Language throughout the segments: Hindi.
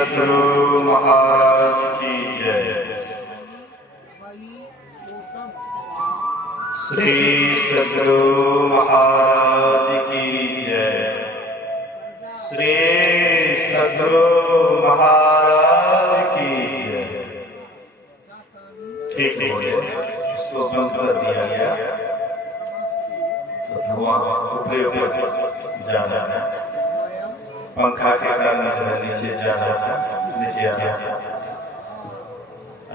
सद्गुरु महाराज की जय। श्री सद्गुरु महाराज की जय। श्री सद्गुरु महाराज की जय। ठीक बोले, इसको बंद कर दिया गया तो धुआं ऊपर जाना है, पंखा के कारण नीचे जाना है, नीचे आना है।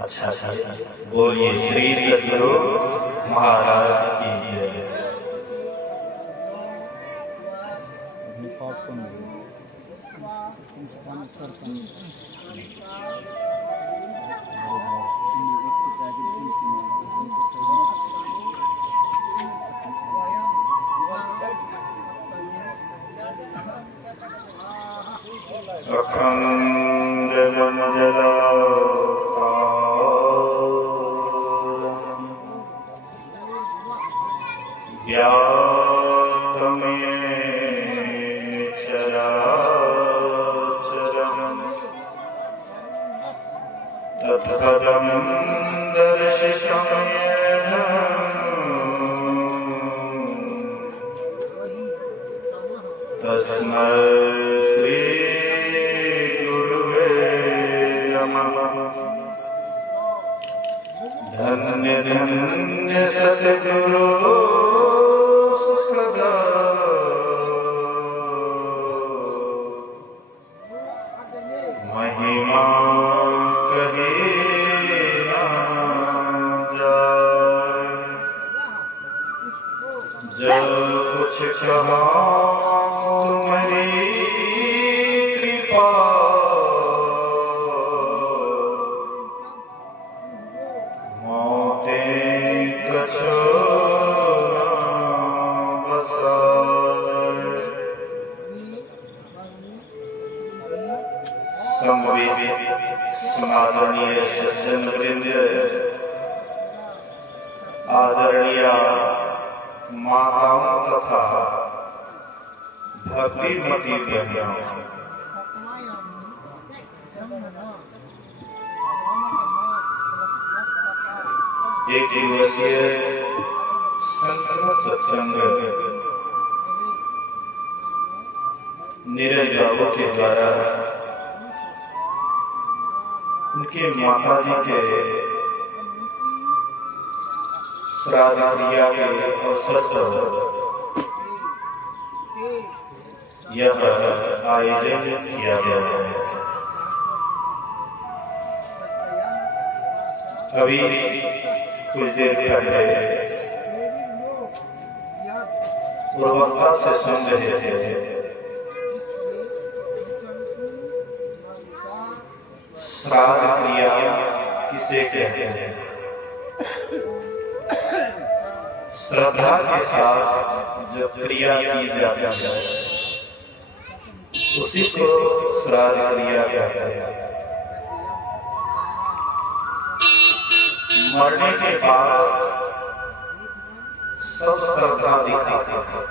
अच्छा था। बोलिए श्री सद्गुरु महाराज की जय। अखंड मंडलाकारं व्याप्तं येन चराचरं तत्पदं दर्शितं येन तस्मै श्री धन्य धन्य सद्गुरु सुखदां महिमा कही ना जाए। जब कुछ कहा तुम्हारी कृपा समादरणीय सज्जन वृंद, आदरणीय माताओं तथा भक्तिमती बहनों, एक दिवसीय संक्रमण सत्संग नीरज बाबू के द्वारा उनके माता जी के श्राद्ध क्रिया के अवसर पर यह आयोजन किया गया है। अभी कुछ देर पहले पूर्वता से सुन रहे थे श्राद्ध क्रिया किसे कहते हैं। श्रद्धा के साथ जो क्रिया की जाती है उसी को श्राद्ध क्रिया कहते हैं। मरने के बाद सब श्रद्धा दिखाते हैं।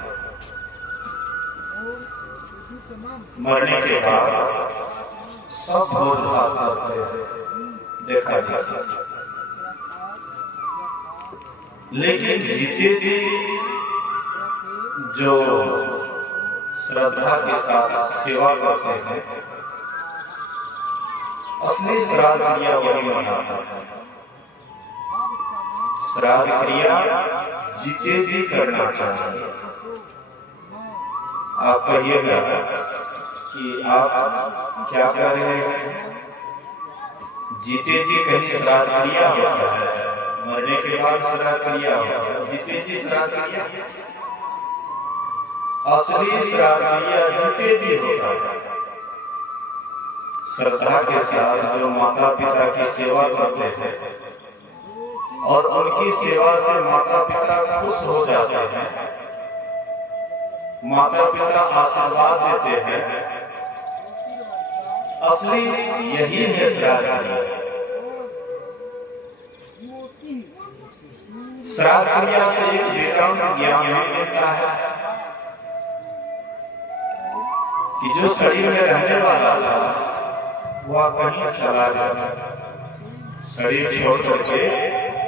मरने के बाद सब भोज भात करते हैं, देखा जाता है। लेकिन जीते जी जो श्रद्धा के साथ सेवा करते हैं, असली श्राद्ध क्रिया वही मनाता है। श्राद्ध क्रिया जीते जी करना चाहिए। आप कहिएगा कि आप क्या कर रहे हैं? जीते जी कहीं श्राद्ध क्रिया होता है, मरने के बाद श्राद्ध क्रिया होता है, जीते जी श्राद्ध क्रिया। असली श्राद्ध क्रिया जीते जी होता है। श्रद्धा के साथ जो माता पिता की सेवा करते हैं और उनकी सेवा से माता पिता खुश हो जाते हैं, माता पिता आशीर्वाद देते हैं, असली यही है श्राद्ध क्रिया। श्राद्ध क्रिया से एक वेदांत ज्ञान मिलता है कि जो शरीर में रहने वाला था वह कहीं चला गया, शरीर छोड़ करके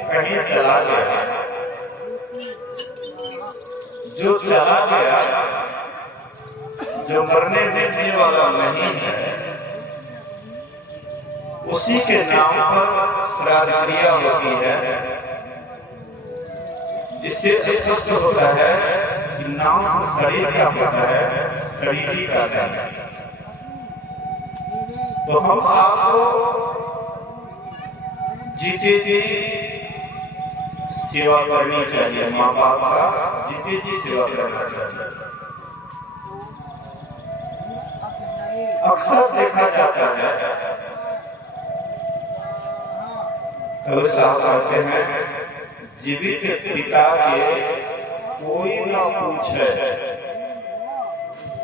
कहीं चला गया। जो चला गया, जो मरने देने वाला नहीं है, उसी के नाम पर श्राद्ध क्रिया होती है। इससे स्पष्ट होता है कि नाम शरीर क्या होता है, शरीर ही का है। तो हम आपको जीते जी सेवा करनी चाहिए, माँ बाप का जीते जी सेवा करना चाहिए। अक्सर देखा जाता है, कवि साहब कहते हैं, जीवित पिता के कोई न पूछे,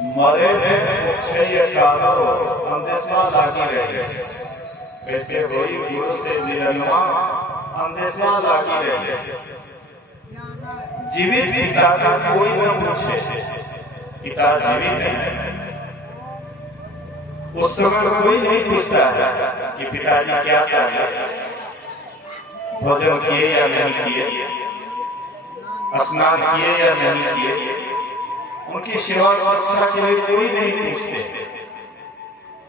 मरे ने पूछे ये कालो अंदेशवा लागी रहे। वैसे होई गुरु से मिलनवा अंदेशवा लागी रहे। जीवित पिता का कोई न पूछे, पिता जीवित है, उस समय कोई नहीं पूछता है कि पिताजी क्या चाहिए, भोजन किए या नहीं किए, स्नान किए या नहीं किए। उनकी सेवा सुरक्षा के लिए कोई नहीं पूछते,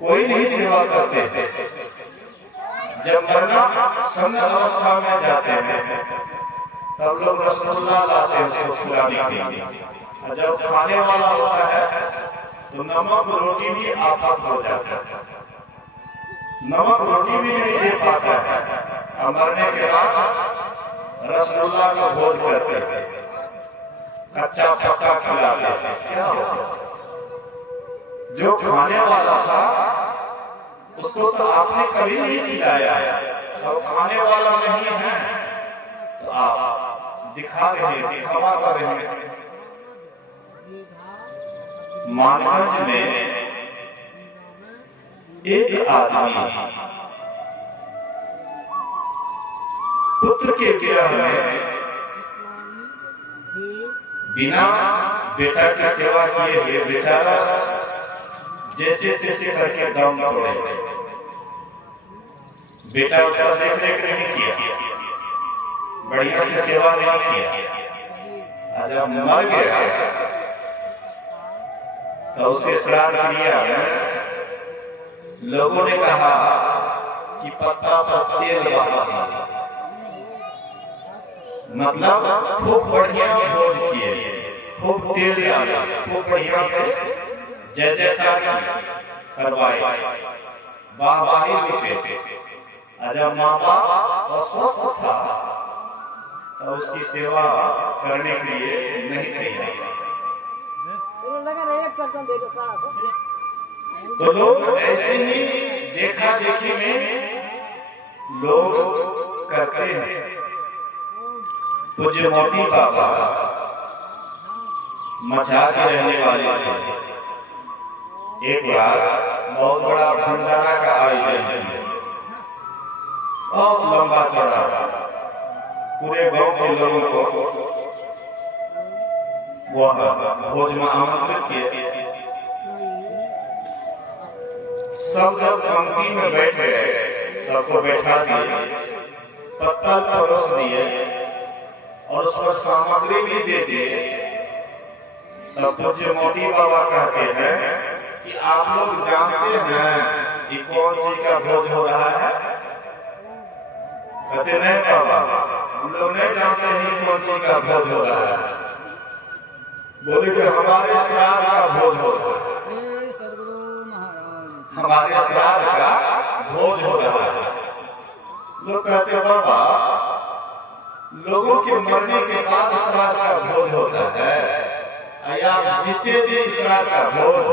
कोई नहीं सेवा करते। जब मरना संग अवस्था में जाते हैं तब लोग रसगुल्ला लाते हैं उसको खिलाने के लिए, और जब खाने वाला होता है तो नमक रोटी भी आफत हो जाता है, नमक रोटी भी नहीं दे पाता है। मरने के बाद रसगुल्ला का भोज करते हैं, कच्चा पक्का खिलाते हैं। क्या होगा? जो खाने वाला था उसको तो आपने कभी नहीं खिलाया, सब खाने वाला नहीं है तो आप दिखा रहे हैं, दिखावा कर रहे हैं। मानगंज में एक आदमी पुत्र के विरह में बिना बेटा की सेवा किए हुए बेचारा जैसे तैसे करके दम तोड़े। बेटा उसका देख रेख नहीं किया, बढ़िया से सेवा नहीं किया। जब मर गया तो उसके श्राद्ध क्रिया में लोगों ने कहा कि पत्ता पर तेल बहा, मतलब खूब बढ़िया भोज किए, खूब तेल डाला, खूब बढ़िया से जय जयकार करवाए, वाहवाही लूटे। जब माँ बाप अस्वस्थ था तो उसकी सेवा करने के लिए नहीं तैयार। तो लोग ऐसे ही देखा देखी में लोग करते हैं। पूज्य मोती बाबा मछा के रहने वाले थे। एक बार बहुत बड़ा भंडारा का आयोजन किया, बहुत लंबा चौड़ा, पूरे गांव के लोगों को वह भोज में आमंत्रित किए। सब जब पंक्ति में बैठ गए, सबको बैठा दिए, पत्तल परोस दिए और उस पर सामग्री भी दे दिए। तब पूज्य मोती बाबा कहते हैं कि आप लोग जानते हैं कि कौन चीज का भोज हो रहा है? कहते नहीं बाबा, हम लोग नहीं जानते हैं कौन चीज का भोज हो रहा है। बोले कि हमारे श्राद्ध का भोज हो रहा है, हमारे श्राद्ध का भोज हो रहा है। लोग कहते बाबा, लोगों के मरने के बाद श्राद्ध का भोज होता है, या जीते जी श्राद्ध का भोज?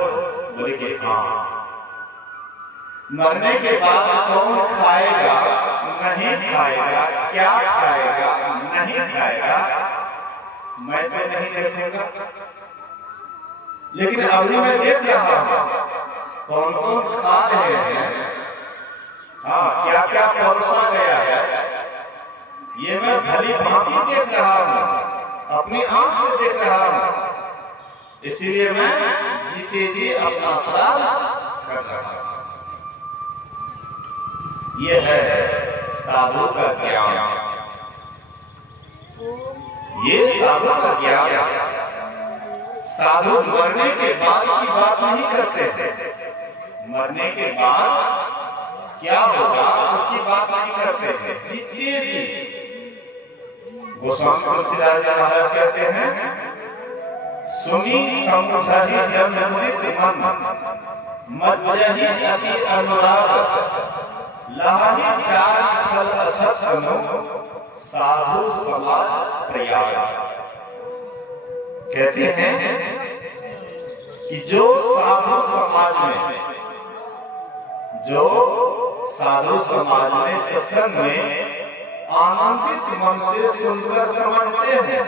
बोले कि हाँ। मरने के बाद कौन खाएगा, नहीं खाएगा, क्या खाएगा, नहीं खाएगा, मैं तो नहीं देखूंगा, लेकिन अभी मैं देख रहा हूं कौन कौन खा रहे हैं, हाँ क्या क्या परोसा गया है, ये मैं भली भांति देख रहा हूं, अपनी आंख से देख रहा हूं। इसीलिए मैं जीते जी अपना श्राद्ध कर रहा हूं। ये है साधु का ज्ञान। ये साधु का ज्ञान। साधु मरने के बाद की बात नहीं करते हैं। मरने के बाद क्या होगा उसकी बात नहीं करते हैं। जीते जी गोस्वामी तुलसीदास जी महाराज कहते हैं, सुनी समझहि जन मुदित मन, मज्जहि अति अनुराग, लाहि चार फल अछत अनु, साधु समाज प्रयाग। कहते हैं कि जो साधु समाज में सत्संग में आनंदित मन से सुनकर समझते हैं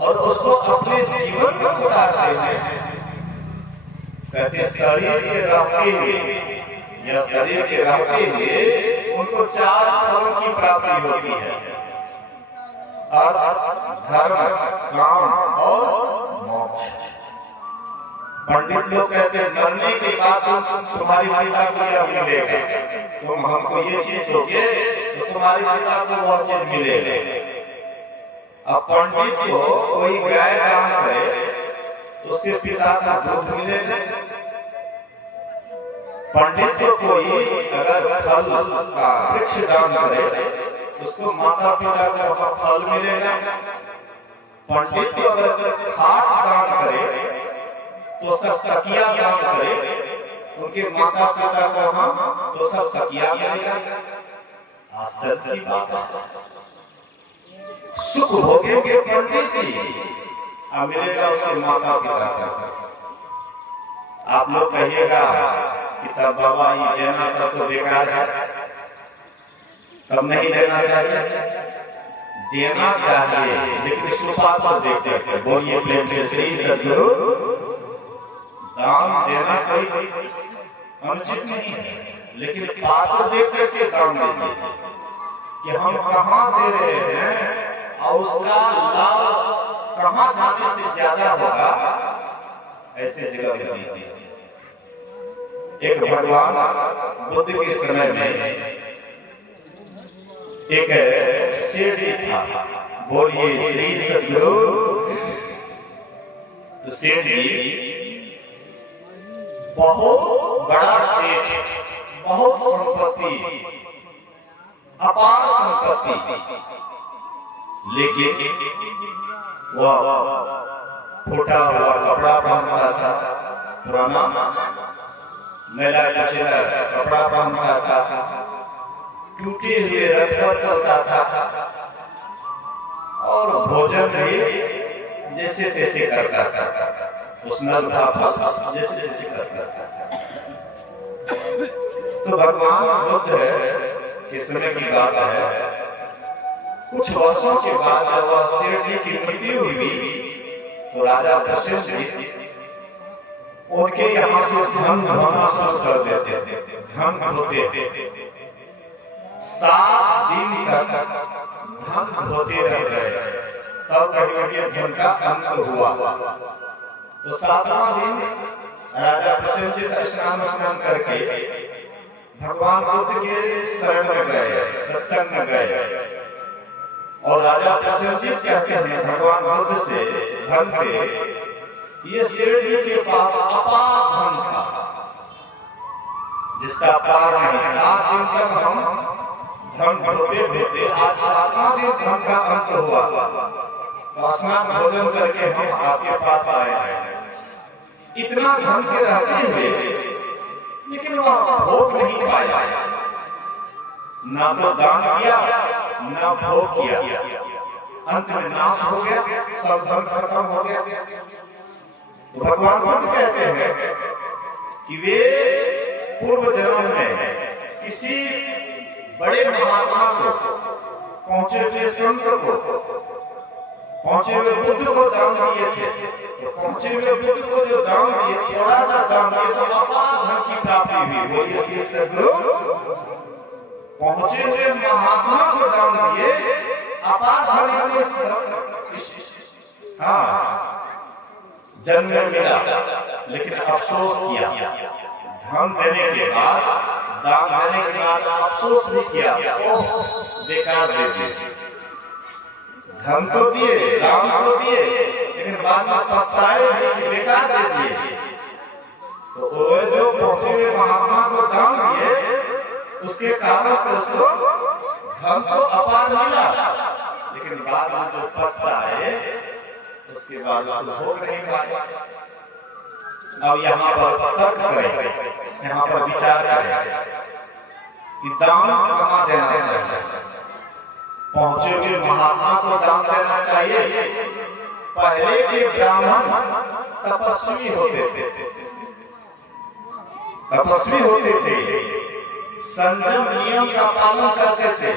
और उसको अपने जीवन में उतारते हैं, कहते शरीर के रहते हुए या शरीर के रहते हुए उनको चार फलों की प्राप्ति होती है, अर्थ, धर्म, काम और मोक्ष। पंडित लोग कहते हैं मरने के बाद तुम्हारी पिता को यह मिलेगा, तुम हमको ये चीज दोगे तो तुम्हारे पिता को वो चीज मिलेगा। अब पंडित को कोई गाय दान करे उसके पिता को दूध मिलेगा। पंडित को कोई अगर फल का वृक्ष दान करे उसको माता पिता को फल मिलेगा। पंडित को अगर खाट दान करे तो सब तकिया दान करे उनके माता पिता को हम तो सब तकिया मिलेगा। आश्चर्य की बात है। सुख भोगेंगे पंडित जी, अब मिलेगा उसके माता पिता को। आप लोग कहिएगा कि तब बाबा ये देना तब तो बेकार है, तब नहीं देना चाहिए। देना चाहिए लेकिन सुपात तो देखते हैं। बोलिए प्रेम से श्री सद्गुरु। दान देना कोई अनुचित नहीं है, लेकिन पात्र देख करके दान दीजिए कि हम कहाँ दे रहे हैं और उसका लाभ कहाँ जाने से ज्यादा होगा, ऐसे जगह पे दीजिए। एक भगवान बुद्ध के समय में एक सेठी था। बोलिए श्री सद्गुरु। तो सेठ जी बहुत बड़ा सेठ, बहुत संपत्ति, अपार संपत्ति, लेकिन वह फूटा हुआ कपड़ा पहनता था, पुराना मैला कुचैला कपड़ा पहनता था, टूटे हुए रथ पर चलता था और भोजन भी जैसे तैसे करता था, उस नल भाव जैसे जैसे करता था। तो भगवान बुद्ध के समय की बात है, कुछ वर्षों के बाद जब वह सेठ जी की मृत्यु हुई तो राजा प्रसन्न जी उनके यहाँ से धन ढोना शुरू कर देते थे। धन ढोते 7 दिन तक धन ढोते रह गए, तब कहीं धन का अंत हुआ। तो 7वां दिन राजा प्रसन्नचित्त स्नान करके भगवान बुद्ध के शरण में गए, सत्संग में गए और राजा प्रसन्नचित्त कहते हैं भगवान बुद्ध से, धन के ये सेठ जी के पास अपार धन था जिसका पार नहीं। 7 दिन तक हम धन ढोते आज 7वां दिन धन का अंत हुआ, स्नान भोजन करके हम आपके पास आए हैं। इतना धन के रहते हुए लेकिन वह भोग नहीं पाया, ना तो दान किया ना भोग किया, अंत में नाश हो गया, सब धन खत्म हो गया। तो भगवान बुद्ध कहते हैं कि वे पूर्व जन्म में किसी बड़े महात्मा को, पहुंचे हुए संत को, पहुंचे हुए बुद्ध को दान दिए थे। तो पहुंचे हुए बुद्ध को जो दान दिए, थोड़ा सा दान दिए तो अपार धन की प्राप्ति हुई। बोलिए श्री सद्गुरु। पहुंचे हुए महात्मा को दान दिए, अपार धन जन्म में मिला, लेकिन अफसोस किया। धन देने के बाद दान देने के बाद अफसोस भी किया, ओह बेकार दे दिए, धन तो दिए, दान तो दिए, लेकिन बाद में पछताए भी कि बेकार दे दिए। तो वो जो पहुंचे हुए महात्मा को दान दिए, उसके कारण से उसको धन तो अपार मिला, लेकिन बाद में जो पछताए उसके बाद उसको भोग नहीं पाए। अब यहाँ पर तर्क करें, यहाँ पर विचार करें कि दान कहाँ देना चाहिए। पहुंचे हुए महात्मा को दान देना चाहिए। पहले के ब्राह्मण तपस्वी होते थे, तपस्वी होते थे, संयम नियम का पालन करते थे,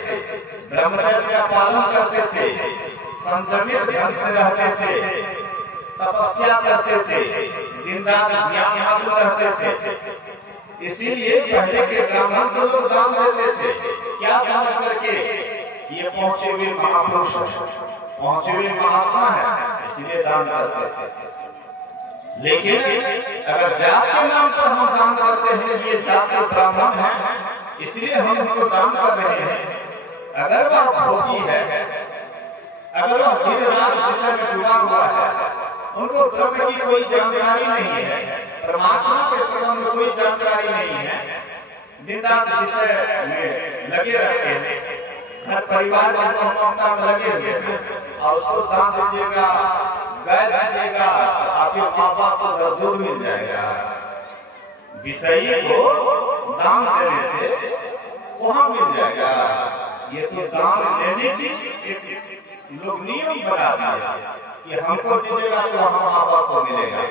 ब्रह्मचर्य का पालन करते थे, संयमित ढंग से रहते थे, तपस्या करते थे, दिन रात ज्ञान मार्ग करते थे। इसीलिए पहले के ब्राह्मण को लोग दान देते थे, क्या समझ करके ये पहुंचे हुए महापुरुष, पहुंचे हुए महात्मा है, इसीलिए दान करते थे। लेकिन अगर जात के नाम पर हम दान करते हैं, ये जात के ब्राह्मण है इसलिए हम उनको दान कर रहे हैं, अगर वह भोगी है, अगर वह दिन रात विषय में डूबा हुआ है, उनको ब्रह्म की कोई जानकारी नहीं है, परमात्मा के संबंध में कोई जानकारी नहीं है, दिन रात विषय में लगे रहते हैं, हर परिवार की ममता में लगे हुए हैं, और उसको दान दीजिएगा, गाय दीजिएगा, आपके माँ बाप को दूध मिल जाएगा। विषयी को दान देने से वहां मिल जाएगा। ये तो दान देने की एक लोग नियम बना दिया कि हमको दीजिएगा तो हम माँ बाप को मिलेगा।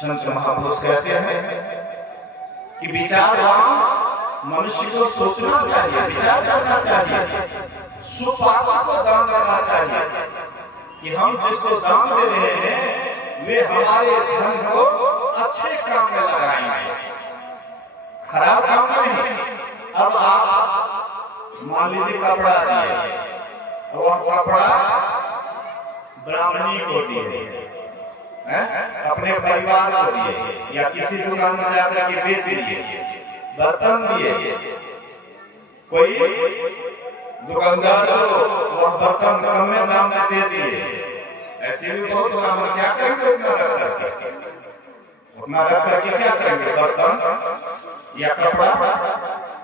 संत महापुरुष कहते हैं कि विचारवान मनुष्य को सोचना चाहिए, विचार करना चाहिए, सुपात्र को दान देना चाहिए कि हम जिसको दान दे रहे हैं वे हमारे धन को अच्छे काम में लगाएंगे, खराब काम नहीं। अब आप मान लीजिए कपड़ा दिए, वह कपड़ा ब्राह्मणी को दिए, अपने परिवार को दिए, या किसी दुकान में जाकर के बेच दिए, बर्तन दिए, कोई दुकानदार को वह बर्तन कम में दाम में दे दिए, ऐसे भी बहुत काम, क्या करेंगे उतना रख करके, उतना रख करके क्या करेंगे, बर्तन या कपड़ा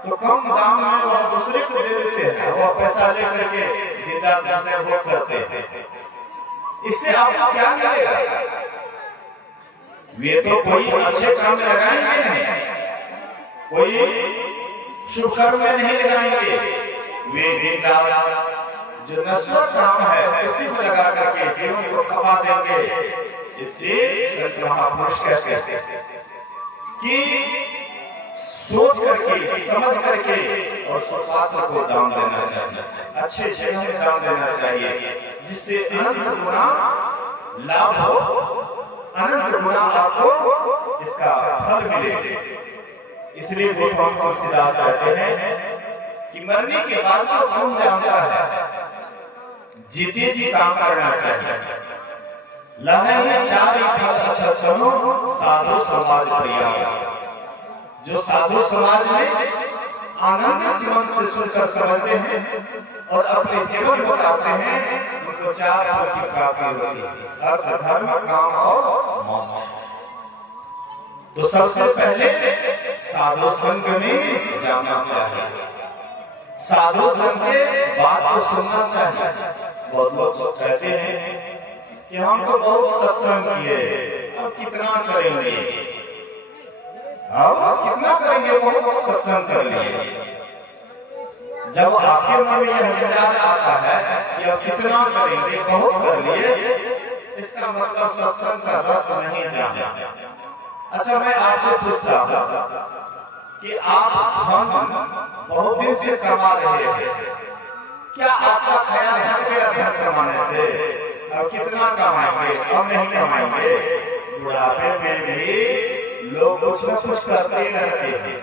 तो कम दाम में वह दूसरे को दे देते हैं, वह पैसा लेकर के जिंदा से भोग करते हैं। इससे आपको क्या मिलेगा? वे तो कोई अच्छे काम में लगाएंगे नहीं, कोई शुभ कर्म में नहीं लगाएंगे, वे दिन रात जो नश्वर काम है उसी में लगा करके जीवन को खपा देंगे। इससे संत महापुरुष कहते हैं कि सोच करके, समझ करके और सुपात्र को दान देना चाहिए, अच्छे जगह में दान देना चाहिए, जिससे अनंत गुना लाभ हो, अनंत गुना आपको इसका फल मिले। इसलिए गोस्वामी तुलसीदास कहते हैं कि मरने के बाद तो कौन जानता है, जीते जी काम करना चाहिए। लहे चारि फल छतनो साधु समाज प्रिया, जो साधु समाज में आनंद जीवन से सुनकर समझते हैं और अपने जीवन में उतारते हैं, उनको चार फल की प्राप्ति होती है, अर्थ, धर्म, काम और मोक्ष। तो सबसे पहले साधु संग में जाना चाहिए, साधु संग के बात को सुनना चाहिए। बहुत लोग कहते हैं कि हम तो बहुत सत्संग किए, अब कितना करेंगे, अब कितना करेंगे, बहुत सत्संग कर लिए। जब आपके मन में यह विचार आता है कि अब कितना करेंगे, बहुत कर लिए, इसका मतलब सत्संग का रस नहीं जाना। अच्छा, मैं आपसे पूछता हूँ कि आप हम बहुत दिन से कमा रहे हैं, क्या आपका ख्याल है कि अध्ययन कमाने से अब कितना कमाएंगे, अब नहीं कमाएंगे? बुढ़ापे में भी लोग कुछ न कुछ करते रहते हैं,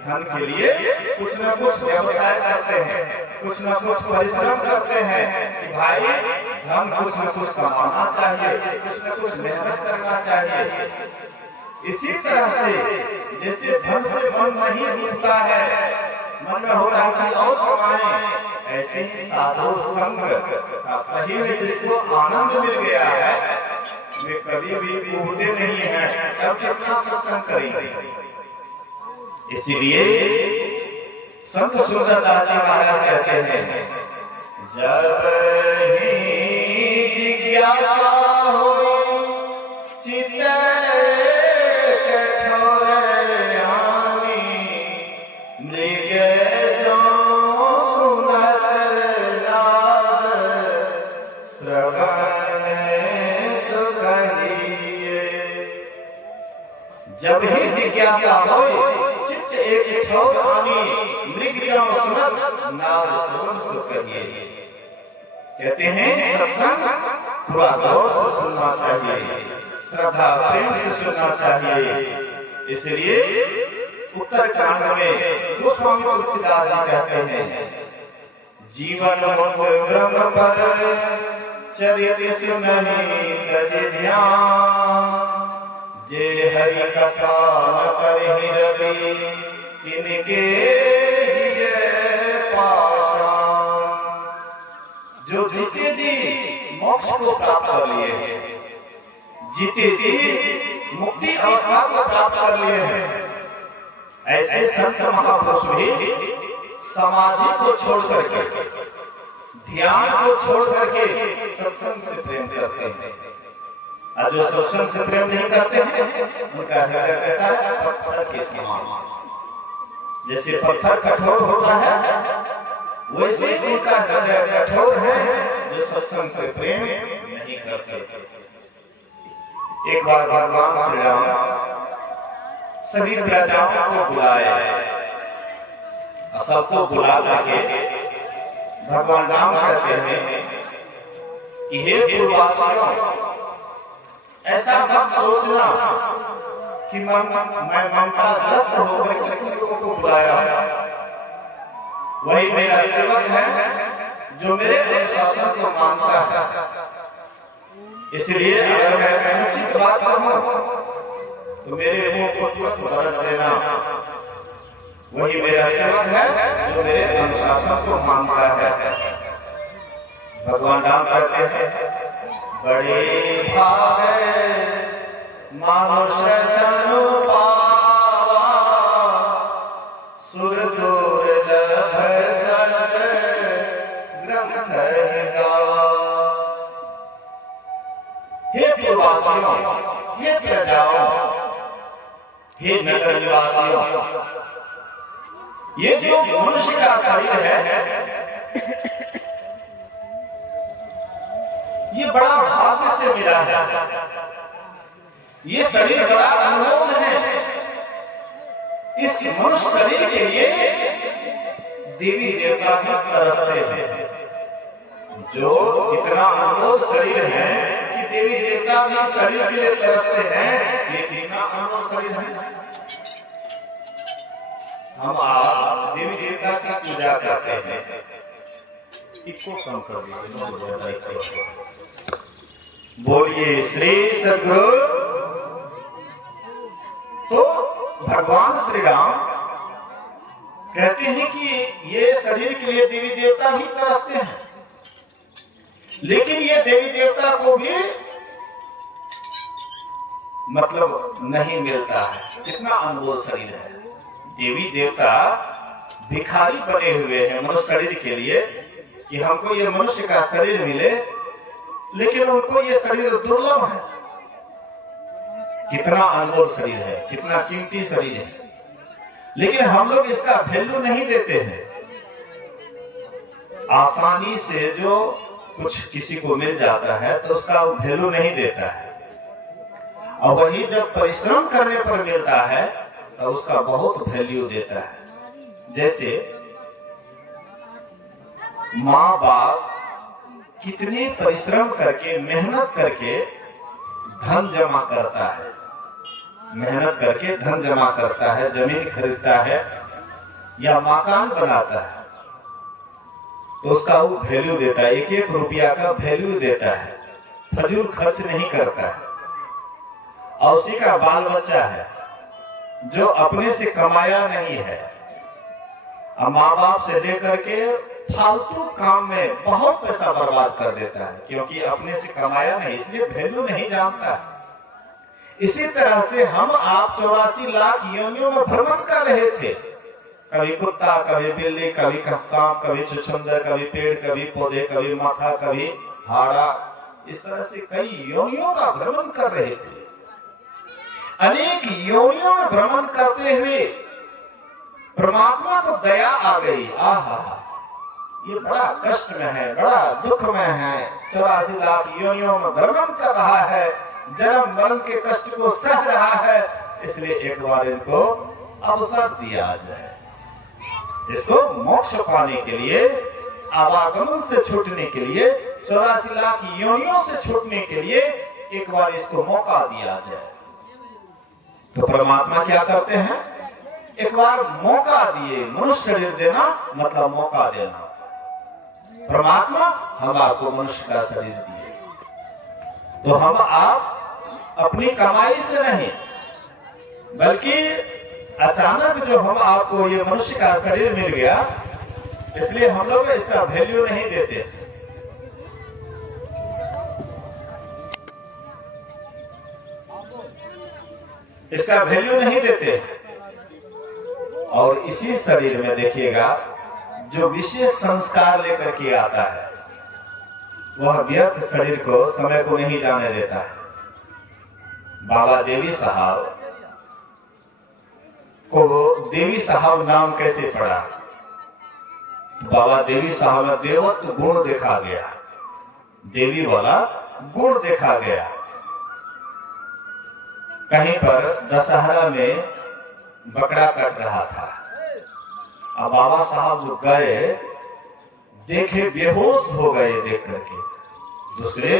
धन के लिए कुछ न कुछ व्यवसाय करते हैं, कुछ न कुछ परिश्रम करते हैं कि भाई धन कुछ न कुछ कमाना चाहिए, कुछ न कुछ मेहनत करना चाहिए। इसी तरह से जैसे धन से मन नहीं उठता है, मन में होता है कि और कमाएं, ऐसे ही साधु संग का सही में जिसको आनंद मिल गया है वे कभी भी उठते नहीं है, तब कितना सत्संग करेंगे। इसलिए संत सुंदरदास जी महाराज कहते हैं, जब ही जिज्ञासा हो चित्त कठोर आनी, मृग जो सुनत लाग श्रवण सुख लिए। जब ही जिज्ञासा हो चित्त एक कठोर आनी, मृग जो सुनत नाद श्रवण सुख लिए। कहते हैं सत्संग पूरा गौर से सुनना चाहिए, श्रद्धा प्रेम से सुनना चाहिए। इसलिए उत्तरकांड में गोस्वामी तुलसीदास जी कहते हैं, जीवन मुक्त ब्रह्म पर चरित सुनहि तज ध्यान, जे हरि कथा न करहि रवि तिनके हिय पाषाण। जो जीते जी मोक्ष को प्राप्त कर लिए हैं, जीते जी मुक्ति अवस्था को प्राप्त कर लिए हैं, ऐसे संत महापुरुष भी समाधि को छोड़ करके, ध्यान को छोड़ करके सत्संग से प्रेम करते हैं। और जो सत्संग से प्रेम नहीं करते हैं उनका हृदय कैसा है? पत्थर के समान। जैसे पत्थर कठोर होता है वैसे उनका हृदय कठोर है जो सत्संग से प्रेम नहीं करते। एक बार भगवान श्री राम सभी प्रजाओं को बुलाए, सबको बुला करके भगवान राम कहते हैं कि हे पूर्ववासियों, ऐसा मत सोचना कि मैं ममताग्रस्त होकर के तुमको बुलाया। वही मेरा सेवक है जो मेरे अनुशासन को मानता है। इसलिए अगर मैं अनुचित बात कहूं तो मेरे मुंह को तुरंत बरस देना। वही मेरा सेवक है जो मेरे अनुशासन को मानता है। भगवान राम कहते हैं, बड़े भागे मानुष तनु पावा, सुर दुर्लभ सत ग्रंथ गावा। हे पूर्ववासियों, हे प्रजाओं, हे नगर निवासियों, ये जो मनुष्य का शरीर है ये बड़ा भाग्य से मिला है। ये शरीर बड़ा अनमोल है। इस मनुष्य शरीर के लिए देवी देवता भी तरसते हैं। जो इतना अनमोल शरीर है कि देवी देवता भी शरीर के लिए तरसते हैं, ये कितना अनमोल शरीर है। हम आप देवी देवता की पूजा करते हैं, इसको कम कर दीजिए। बोलिए श्री सद्गुरु। तो भगवान श्री राम कहते हैं कि ये शरीर के लिए देवी देवता भी तरसते हैं, लेकिन ये देवी देवता को भी मतलब नहीं मिलता है। कितना अनमोल शरीर है। देवी देवता भिखारी बने हुए हैं मनुष्य शरीर के लिए कि हमको ये मनुष्य का शरीर मिले, लेकिन उनको ये शरीर दुर्लभ है। कितना अनमोल शरीर है, कितना कीमती शरीर है, लेकिन हम लोग इसका वैल्यू नहीं देते हैं। आसानी से जो कुछ किसी को मिल जाता है तो उसका वैल्यू नहीं देता है, और वही जब परिश्रम करने पर मिलता है तो उसका बहुत वैल्यू देता है। जैसे माँ बाप कितने परिश्रम करके मेहनत करके धन जमा करता है, मेहनत करके धन जमा करता है, जमीन खरीदता है या मकान बनाता है, तो उसका वो वैल्यू देता है। एक एक रुपया का वैल्यू देता है, फजूल खर्च नहीं करता है। और उसी का बाल बच्चा है जो अपने से कमाया नहीं है, माँ बाप से लेकर के फालतू काम में बहुत पैसा बर्बाद कर देता है, क्योंकि अपने से कमाया नहीं, इसलिए वैल्यू नहीं जानता है। इसी तरह से हम आप 84 लाख योनियों में भ्रमण कर रहे थे, कभी कुत्ता, कभी बिल्ली, कभी सांप, कभी छुछुंदर, कभी पेड़, कभी पौधे, कभी माथा, कभी हाड़ा, इस तरह से कई योनियों का भ्रमण कर रहे थे। अनेक योनियों में भ्रमण करते हुए परमात्मा को दया आ गई, आहा ये बड़ा कष्ट में है, बड़ा दुख में है, 84 लाख योनियों में भ्रमण कर रहा है, जन्म मरण के कष्ट को सह रहा है, इसलिए एक बार इनको अवसर दिया जाए, इसको मोक्ष पाने के लिए, आवागमन से छूटने के लिए, 84 लाख योनियों से छूटने के लिए एक बार इसको मौका दिया जाए। तो परमात्मा क्या करते हैं, एक बार मौका दिए, मनुष्य शरीर देना मतलब मौका देना। परमात्मा हम आपको मनुष्य का शरीर दिए, तो हम आप अपनी कमाई से नहीं, बल्कि अचानक जो हम आपको ये मनुष्य का शरीर मिल गया, इसलिए हम लोग इसका वैल्यू नहीं देते। इसका वैल्यू नहीं देते। और इसी शरीर में देखिएगा जो विशेष संस्कार लेकर के आता है, वह व्यर्थ शरीर को, समय को नहीं जाने देता है। बाबा देवी साहब को देवी साहब नाम कैसे पड़ा? बाबा देवी साहब में देवत्व गुण देखा गया, देवी वाला गुण देखा गया। कहीं पर दशहरा में बकरा कट रहा था, अब बाबा साहब जो गए, देखे बेहोश हो गए, देख करके दूसरे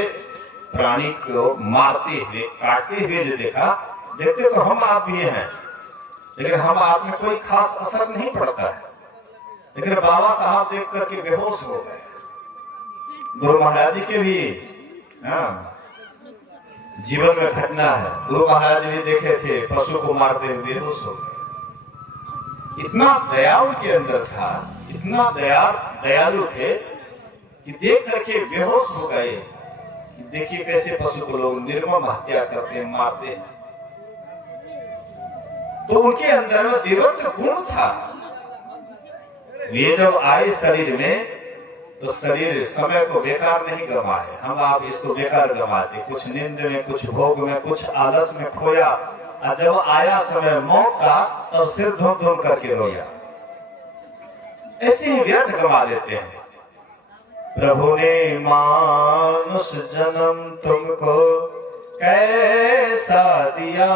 प्राणी को मारते हुए, काटते हुए जो देखा, देखते तो हम आप भी हैं, लेकिन हम आप में कोई खास असर नहीं पड़ता है, लेकिन बाबा साहब देख करके बेहोश हो गए। गुरु महाराज जी के भी जीवन में घटना है, गुरु महाराज भी देखे थे पशु को मारते हुए बेहोश हो गए। इतना दया उनके अंदर था, इतना दयालु थे कि देख करके बेहोश हो गए। देखिए कैसे पशु को लोग निर्मम हत्या करते हैं, मारते हैं। तो उनके अंदर में देवत्व गुण था। ये जब आए शरीर में, तो शरीर समय को बेकार नहीं गंवाए, हम आप इसको बेकार गंवाते, कुछ नींद में, कुछ भोग में, कुछ आलस में खोया, और जब आया समय मौत का, तब सिर धुम धुम करके रोया। ऐसे ही व्यर्थ गंवा देते हैं। प्रभु ने मानुष जन्म तुमको कैसा दिया,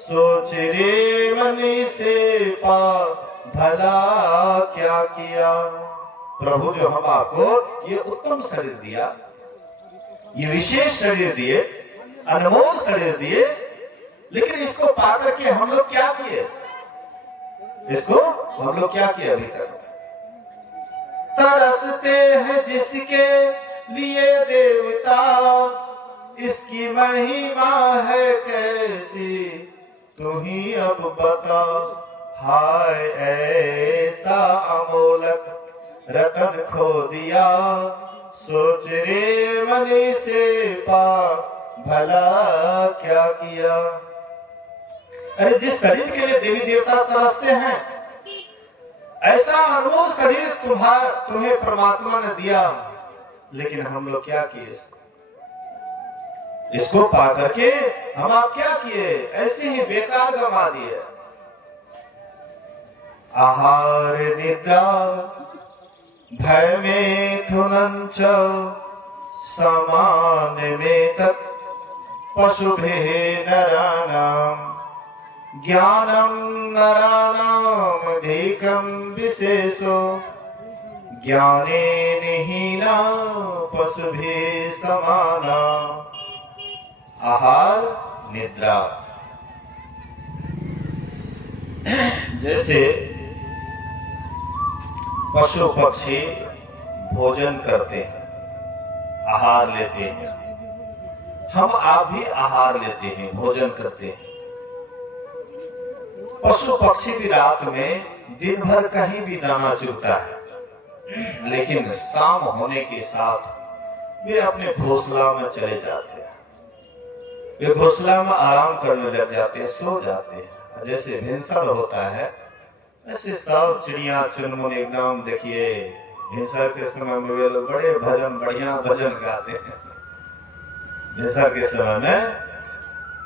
सोच रे मनी से पा भला क्या किया। प्रभु जो हम आपको ये उत्तम शरीर दिया, ये विशेष शरीर दिए, अनमोल शरीर दिए, लेकिन इसको पाकर के हम लोग क्या किए? इसको हम लोग क्या किए अभी तक? तरसते हैं जिसके लिए देवता, इसकी महिमा है कैसी, तू ही अब बता। हाय ऐसा अमोलक रतन खो दिया, सोच रे मनी से पा भला क्या किया। अरे जिस शरीर के लिए देवी देवता तरसते हैं, ऐसा अनमोल शरीर तुम्हें परमात्मा ने दिया, लेकिन हम लोग क्या किए? इसको पा करके हम आप क्या किए? ऐसे ही बेकार गंवा दिए। आहार निद्रा भय में थुनंच समान में तत् पशुभिः नराणाम् ज्ञानम नराणाम् अधिकं विशेषो ज्ञाने निहीना पशुभिः समाना। आहार निद्रा, जैसे पशु पक्षी भोजन करते हैं, आहार लेते हैं, हम आप भी आहार लेते हैं, भोजन करते हैं। पशु पक्षी भी रात में दिन भर कहीं भी दाना चुगता है, लेकिन शाम होने के साथ वे अपने घोंसला में चले जाते हैं। वे घोंसला में आराम करने लग जाते हैं, सो जाते हैं। जैसे भिनसर होता है ऐसे सब चिड़िया चुनमुन एकदम, देखिए भिनसर के समय में वे लोग बड़े भजन, बढ़िया भजन गाते हैं। भिनसर के समय में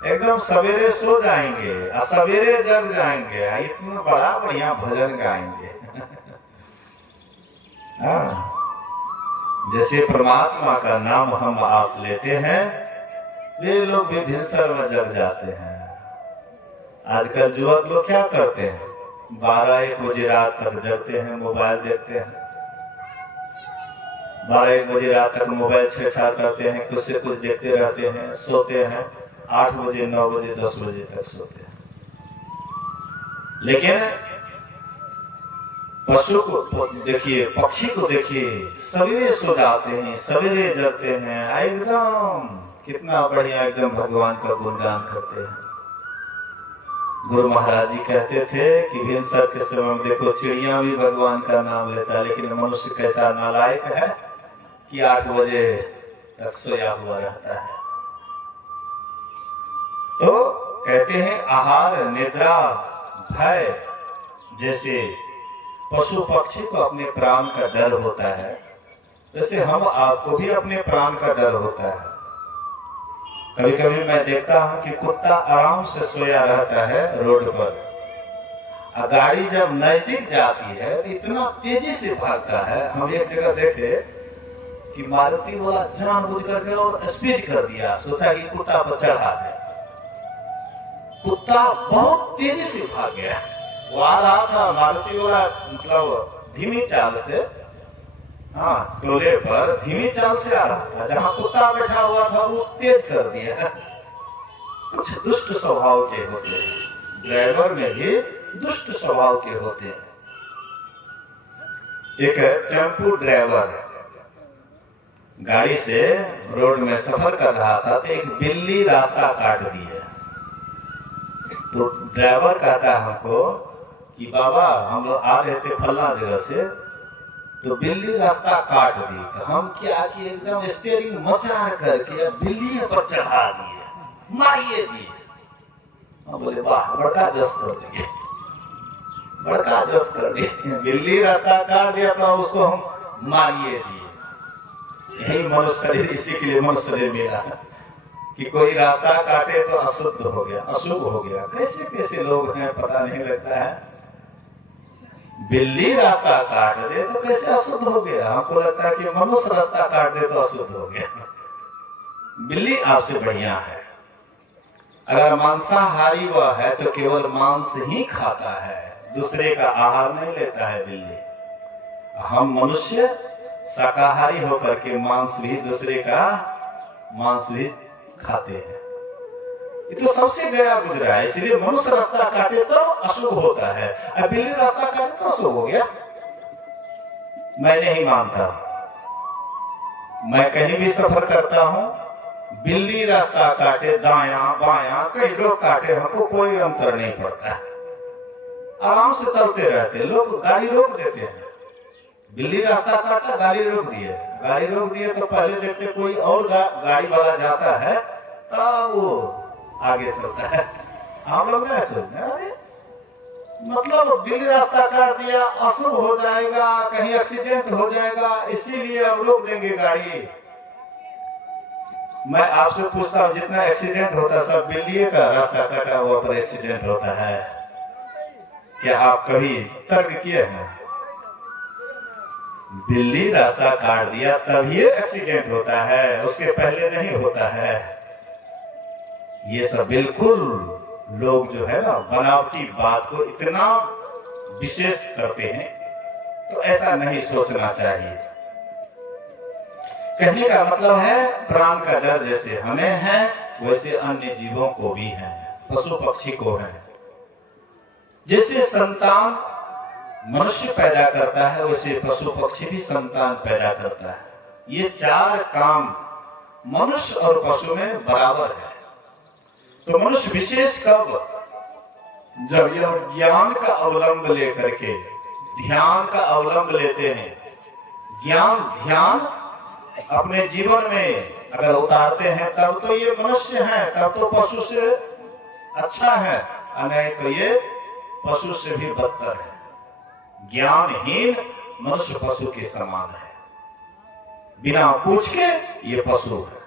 एकदम सवेरे सो जाएंगे और सवेरे जग जाएंगे, इतना बड़ा बढ़िया भजन गाएंगे। जैसे परमात्मा का नाम हम आप लेते हैं, वे लोग भी भिनसर में जग जाते हैं। आजकल युवक लोग क्या करते हैं, 12-1 बजे रात तक जगते हैं, मोबाइल देखते हैं। 12-1 बजे रात तक मोबाइल छेड़छाड़ करते हैं, कुछ से कुछ देखते रहते हैं, सोते हैं 8 बजे, 9 बजे, 10 बजे तक सोते हैं। लेकिन पशु को देखिए, पक्षी को देखिए, सवेरे सो जाते हैं, सवेरे जगते हैं, एकदम कितना बढ़िया, एकदम भगवान का गुणगान करते हैं। गुरु महाराज जी कहते थे कि भिनसर के समय में देखो चिड़िया भी भगवान का नाम लेता है, लेकिन मनुष्य कैसा नालायक है कि 8 बजे तक सोया हुआ रहता है। तो कहते हैं आहार, निद्रा, भय, जैसे पशु पक्षी को अपने प्राण का डर होता है, जैसे हम आपको भी अपने प्राण का डर होता है। कभी कभी मैं देखता हूं कि कुत्ता आराम से सोया रहता है रोड पर, और गाड़ी जब नजदीक जाती है तो इतना तेजी से भागता है। हम एक जगह देखे कि मारुति वाला जानबूझ करके और स्पीड कर दिया, सोचा कि कुत्ता पर चढ़ा है। कुत्ता बहुत तेजी से भाग गया। वो आ रहा था मारुति वाला, मतलब धीमी चाल से, हाँ, टोले पर धीमी चाल से आ रहा था। जहां कुत्ता बैठा हुआ था वो तेज कर दिया। कुछ दुष्ट स्वभाव के होते हैं, ड्राइवर में भी दुष्ट स्वभाव के होते हैं। एक टेम्पो ड्राइवर गाड़ी से रोड में सफर कर रहा था, तो एक बिल्ली रास्ता काट दी है। तो ड्राइवर कहता है हमको कि बाबा हम लोग आ रहे थे फल्ला जगह से, तो बिल्ली रास्ता काट दी, तो हम क्या किए, एकदम स्टीयरिंग मचा करके बिल्ली पर चढ़ा दिए, मारिए दिए। हम बोले वाह, बड़का जस कर दिए, बड़का जस कर दिए। बिल्ली रास्ता काट दिया तो उसको हम मारिए दिए। यही मनुष्य शरीर, इसी के लिए मनुष्य शरीर मिला कि कोई रास्ता काटे तो अशुद्ध हो गया, अशुभ हो गया। कैसे कैसे लोग हैं पता नहीं लगता है। बिल्ली रास्ता काट दे तो कैसे अशुद्ध हो गया, हमको लगता है कि मनुष्य रास्ता काट दे तो अशुद्ध हो गया। बिल्ली आपसे बढ़िया है। अगर मांसाहारी वह है तो केवल मांस ही खाता है, दूसरे का आहार नहीं लेता है बिल्ली। हम मनुष्य शाकाहारी होकर के मांस भी, दूसरे का मांस भी खाते हैं। ये तो सबसे गया गुजरा है, इसलिए मनुष्य रास्ता काटे तो अशुभ होता है, अब बिल्ली रास्ता काटे तो अशुभ हो गया। मैं नहीं मानता। मैं कहीं भी सफर करता हूँ, बिल्ली रास्ता काटे दायां बायां, कई लोग काटे, हमको कोई अंतर नहीं पड़ता। आराम से चलते रहते लोग, गाड़ी रोक देते हैं। बिल्ली रास्ता काटा, गाड़ी रोक दिए, गाड़ी रोक दिए तो पहले देखते कोई और गाड़ी वाला जाता है तब वो आगे चलता है। हम लोग नहीं सोचते, अरे मतलब बिल्ली रास्ता काट दिया, अशुभ हो जाएगा, कहीं एक्सीडेंट हो जाएगा, इसीलिए अब रोक देंगे गाड़ी। मैं आपसे पूछता हूँ, जितना एक्सीडेंट होता है सब बिल्ली का रास्ता काटा हुआ पर एक्सीडेंट होता है, क्या आप कभी तर्क किए हैं? बिल्ली रास्ता काट दिया तभी एक्सीडेंट होता है, उसके पहले नहीं होता है। ये सब बिल्कुल लोग जो है ना बनावटी बात को इतना विशेष करते हैं, तो ऐसा नहीं सोचना चाहिए। कहने का मतलब है प्राण का डर जैसे हमें है वैसे अन्य जीवों को भी है, पशु पक्षी को है। जैसे संतान मनुष्य पैदा करता है वैसे पशु पक्षी भी संतान पैदा करता है। ये 4 काम मनुष्य और पशु में बराबर है। तो मनुष्य विशेष कब जब यह ज्ञान का अवलंब लेकर के ध्यान का अवलंब लेते हैं, ज्ञान ध्यान अपने जीवन में अगर उतारते हैं, तब तो ये मनुष्य है, तब तो पशु से अच्छा है, नहीं तो ये पशु से भी बदतर है। ज्ञानहीन मनुष्य पशु के समान है, बिना पूछ के ये पशु है।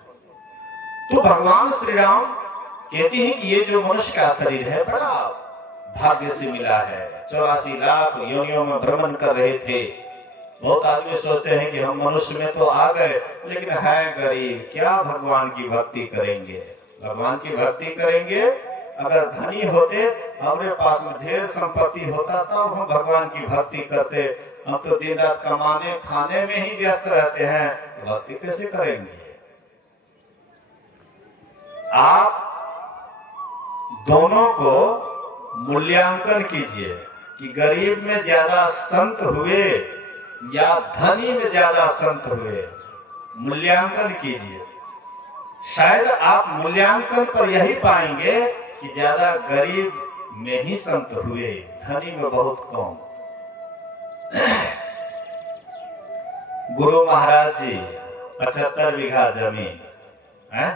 तो भगवान श्री राम कहते हैं कि ये जो मनुष्य का शरीर है बड़ा भाग्य से मिला है। 84 लाख योनियों में भ्रमण कर रहे थे। बहुत आदमी सोचते हैं कि हम मनुष्य में तो आ गए, लेकिन है गरीब, क्या भगवान की भक्ति करेंगे। भगवान की भक्ति करेंगे, अगर धनी होते, हमारे पास में ढेर संपत्ति होता तो हम भगवान की भक्ति करते। हम तो दिन रात कमाने खाने में ही व्यस्त रहते हैं, भक्ति कैसे करेंगे। आप दोनों को मूल्यांकन कीजिए कि गरीब में ज्यादा संत हुए या धनी में ज्यादा संत हुए। मूल्यांकन कीजिए, शायद आप मूल्यांकन पर यही पाएंगे कि ज्यादा गरीब में ही संत हुए, धनी में बहुत कम। गुरु महाराज जी 75 बीघा जमीन है,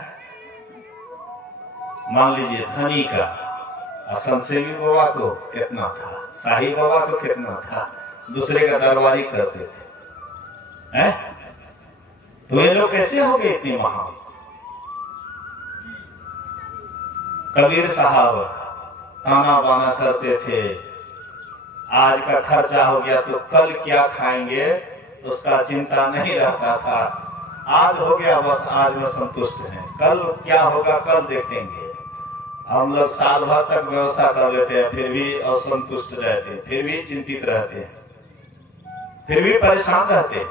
मान लीजिए धनी का, संसेवी बाबा को कितना था, शाही बाबा को कितना था, दूसरे का दरबारी करते थे, हैं? तो ये लोग कैसे हो गए इतने महान। कबीर साहब ताना बाना करते थे, आज का खर्चा हो गया तो कल क्या खाएंगे उसका चिंता नहीं रहता था। आज हो गया बस आज में संतुष्ट हैं, कल क्या होगा कल देखेंगे। हम लोग साल भर तक व्यवस्था कर लेते हैं, फिर भी असंतुष्ट रहते हैं, फिर भी चिंतित रहते हैं, फिर भी परेशान रहते हैं।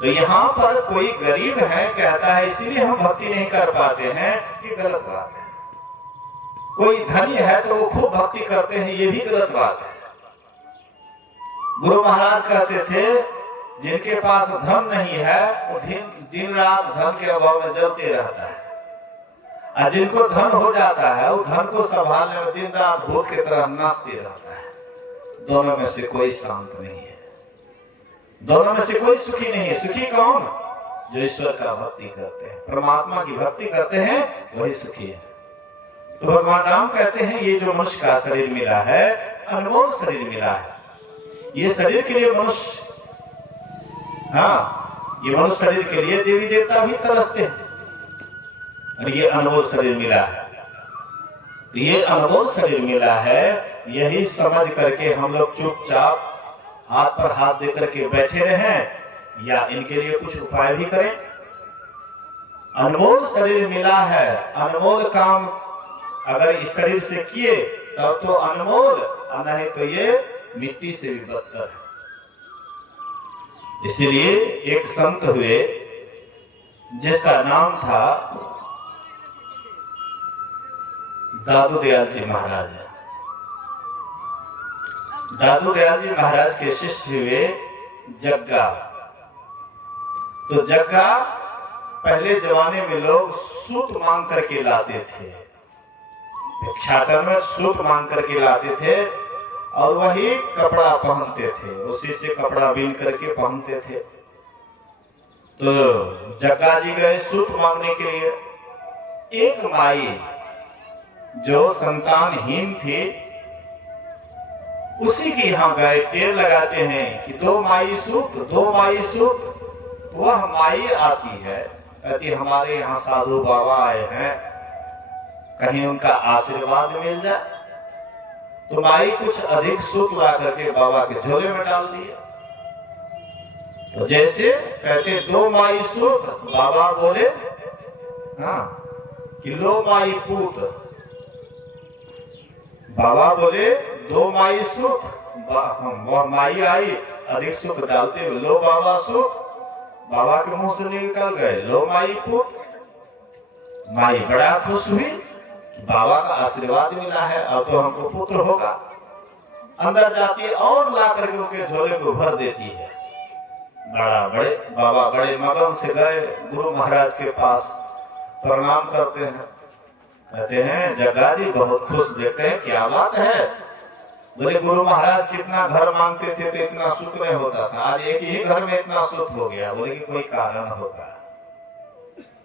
तो यहाँ पर कोई गरीब है कहता है इसीलिए हम भक्ति नहीं कर पाते हैं, ये गलत बात है। कोई धनी है तो वो खूब भक्ति करते हैं, ये भी गलत बात है। गुरु महाराज कहते थे जिनके पास धन नहीं है वो दिन रात धन के अभाव में जलते रहता है, और जिनको धन हो जाता है वो धन को संभालने में दिन रात भूत की तरह नाचते रहता है। दोनों में से कोई शांत नहीं है, दोनों में से कोई सुखी नहीं है। सुखी कौन? जो ईश्वर का भक्ति करते हैं, परमात्मा की भक्ति करते हैं, वही सुखी है। तो भगवान राम कहते हैं ये जो मनुष्य का शरीर मिला है, अनमोल शरीर मिला है। ये शरीर के लिए मनुष्य, हाँ, ये मनुष्य शरीर के लिए देवी देवता भी तरसते हैं, और ये अनमोल शरीर मिला है। तो ये अनमोल शरीर मिला है, यही समझ करके हम लोग चुपचाप हाथ पर हाथ दे करके बैठे रहें या इनके लिए कुछ उपाय भी करें। अनमोल शरीर मिला है, अनमोल काम अगर इस शरीर से किए तब तो अनमोल, नहीं तो ये मिट्टी से भी बदतर है। इसलिए एक संत हुए जिसका नाम था दादू दयाल जी महाराज। दादू दयाल जी महाराज के शिष्य हुए जग्गा। तो जग्गा पहले जमाने में लोग सूत मांग करके लाते थे, भिक्षाटन में सूत मांग करके लाते थे और वही कपड़ा पहनते थे, उसी से कपड़ा बीन करके पहनते थे। तो जग्गा जी गए सूत मांगने के लिए। एक माई जो संतानहीन थी उसी के यहाँ गए, तेल लगाते हैं कि दो माई सूत, दो माई सूत। वह माई आती है, कहती हमारे यहाँ साधु बाबा आए हैं, कहीं उनका आशीर्वाद मिल जाए। तो माई कुछ अधिक सूत ला करके बाबा के झोले में डाल दिए। तो जैसे कहते दो माई सूत, बाबा बोले हाँ कि लो माई पूत। बाबा बोले दो माई सूत, माई आई अधिक सूत डालते हुए लो बाबा सूत। बाबा के मुंह से निकल गए लो माई पूत। माई बड़ा खुश हुई, बाबा का आशीर्वाद मिला है, अब तो हमको पुत्र होगा। अंदर जाती है और ला करके उनके झोले को भर देती है। बाबा बड़े मगन से गए गुरु महाराज के पास, प्रणाम करते हैं। कहते हैं जग्गा जी बहुत खुश देखते हैं, क्या बात है। बोले गुरु महाराज कितना घर मांगते थे तो इतना सुख नहीं होता था, आज एक ही घर में इतना सुख हो गया। बोले कि कोई कारण होगा,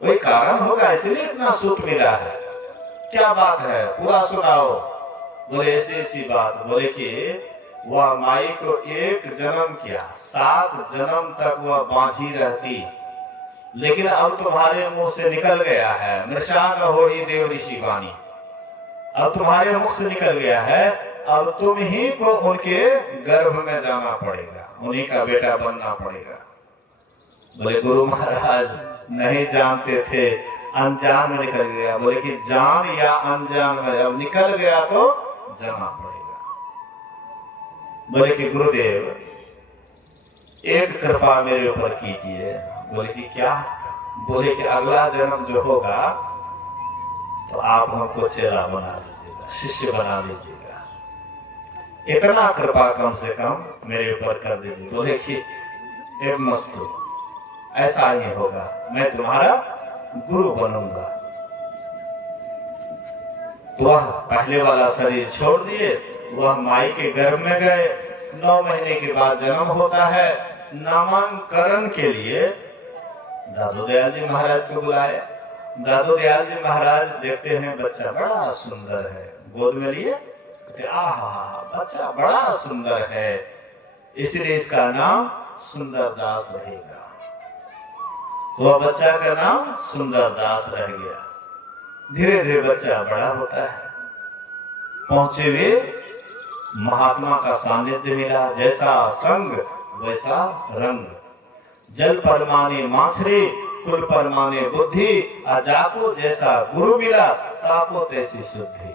कोई कारण होगा इसलिए इतना सुख मिला है। क्या बात है, पूरा सुनाओ। बोले ऐसी ऐसी बात। बोले कि वह माई को एक जन्म किया, 7 जन्म तक वह बांझी रहती, लेकिन अब तुम्हारे मुंह से निकल गया है, मृषा न हो ही देव ऋषि वाणी। अब तुम्हारे मुख से निकल गया है, अब तुम ही को उनके गर्भ में जाना पड़ेगा, उन्हीं का बेटा बनना पड़ेगा। बोले गुरु महाराज नहीं जानते थे, अनजान में निकल गया। बोले कि जान या अनजान में अब निकल गया तो जाना पड़ेगा। बोले कि गुरुदेव एक कृपा मेरे ऊपर कीजिए। बोले कि क्या? बोले कि अगला जन्म जो होगा तो आप हमको चेला बना दीजिएगा, शिष्य बना दीजिएगा, इतना कृपा कम से कम मेरे ऊपर कर दीजिए। बोले कि एक मस्तु ऐसा ही होगा, मैं तुम्हारा गुरु बनूंगा। वह पहले वाला शरीर छोड़ दिए, वह माई के गर्भ में गए। 9 महीने के बाद जन्म होता है। नामांकरण के लिए दादू दयाल जी महाराज को बुलाए। दादू दयाल जी महाराज देखते हैं बच्चा बड़ा सुंदर है, गोद में लिए, आहा बच्चा बड़ा सुंदर है, इसलिए इसका नाम सुंदर दास रहेगा। वह बच्चा का नाम सुंदर दास रह गया। धीरे धीरे बच्चा बड़ा होता है। पहुंचे हुए महात्मा का सानिध्य मिला, जैसा संग वैसा रंग। जल परमाने माछरे, कुल परमाने बुद्धि, अजाको जैसा गुरु मिला, ताको तैसी शुद्धि।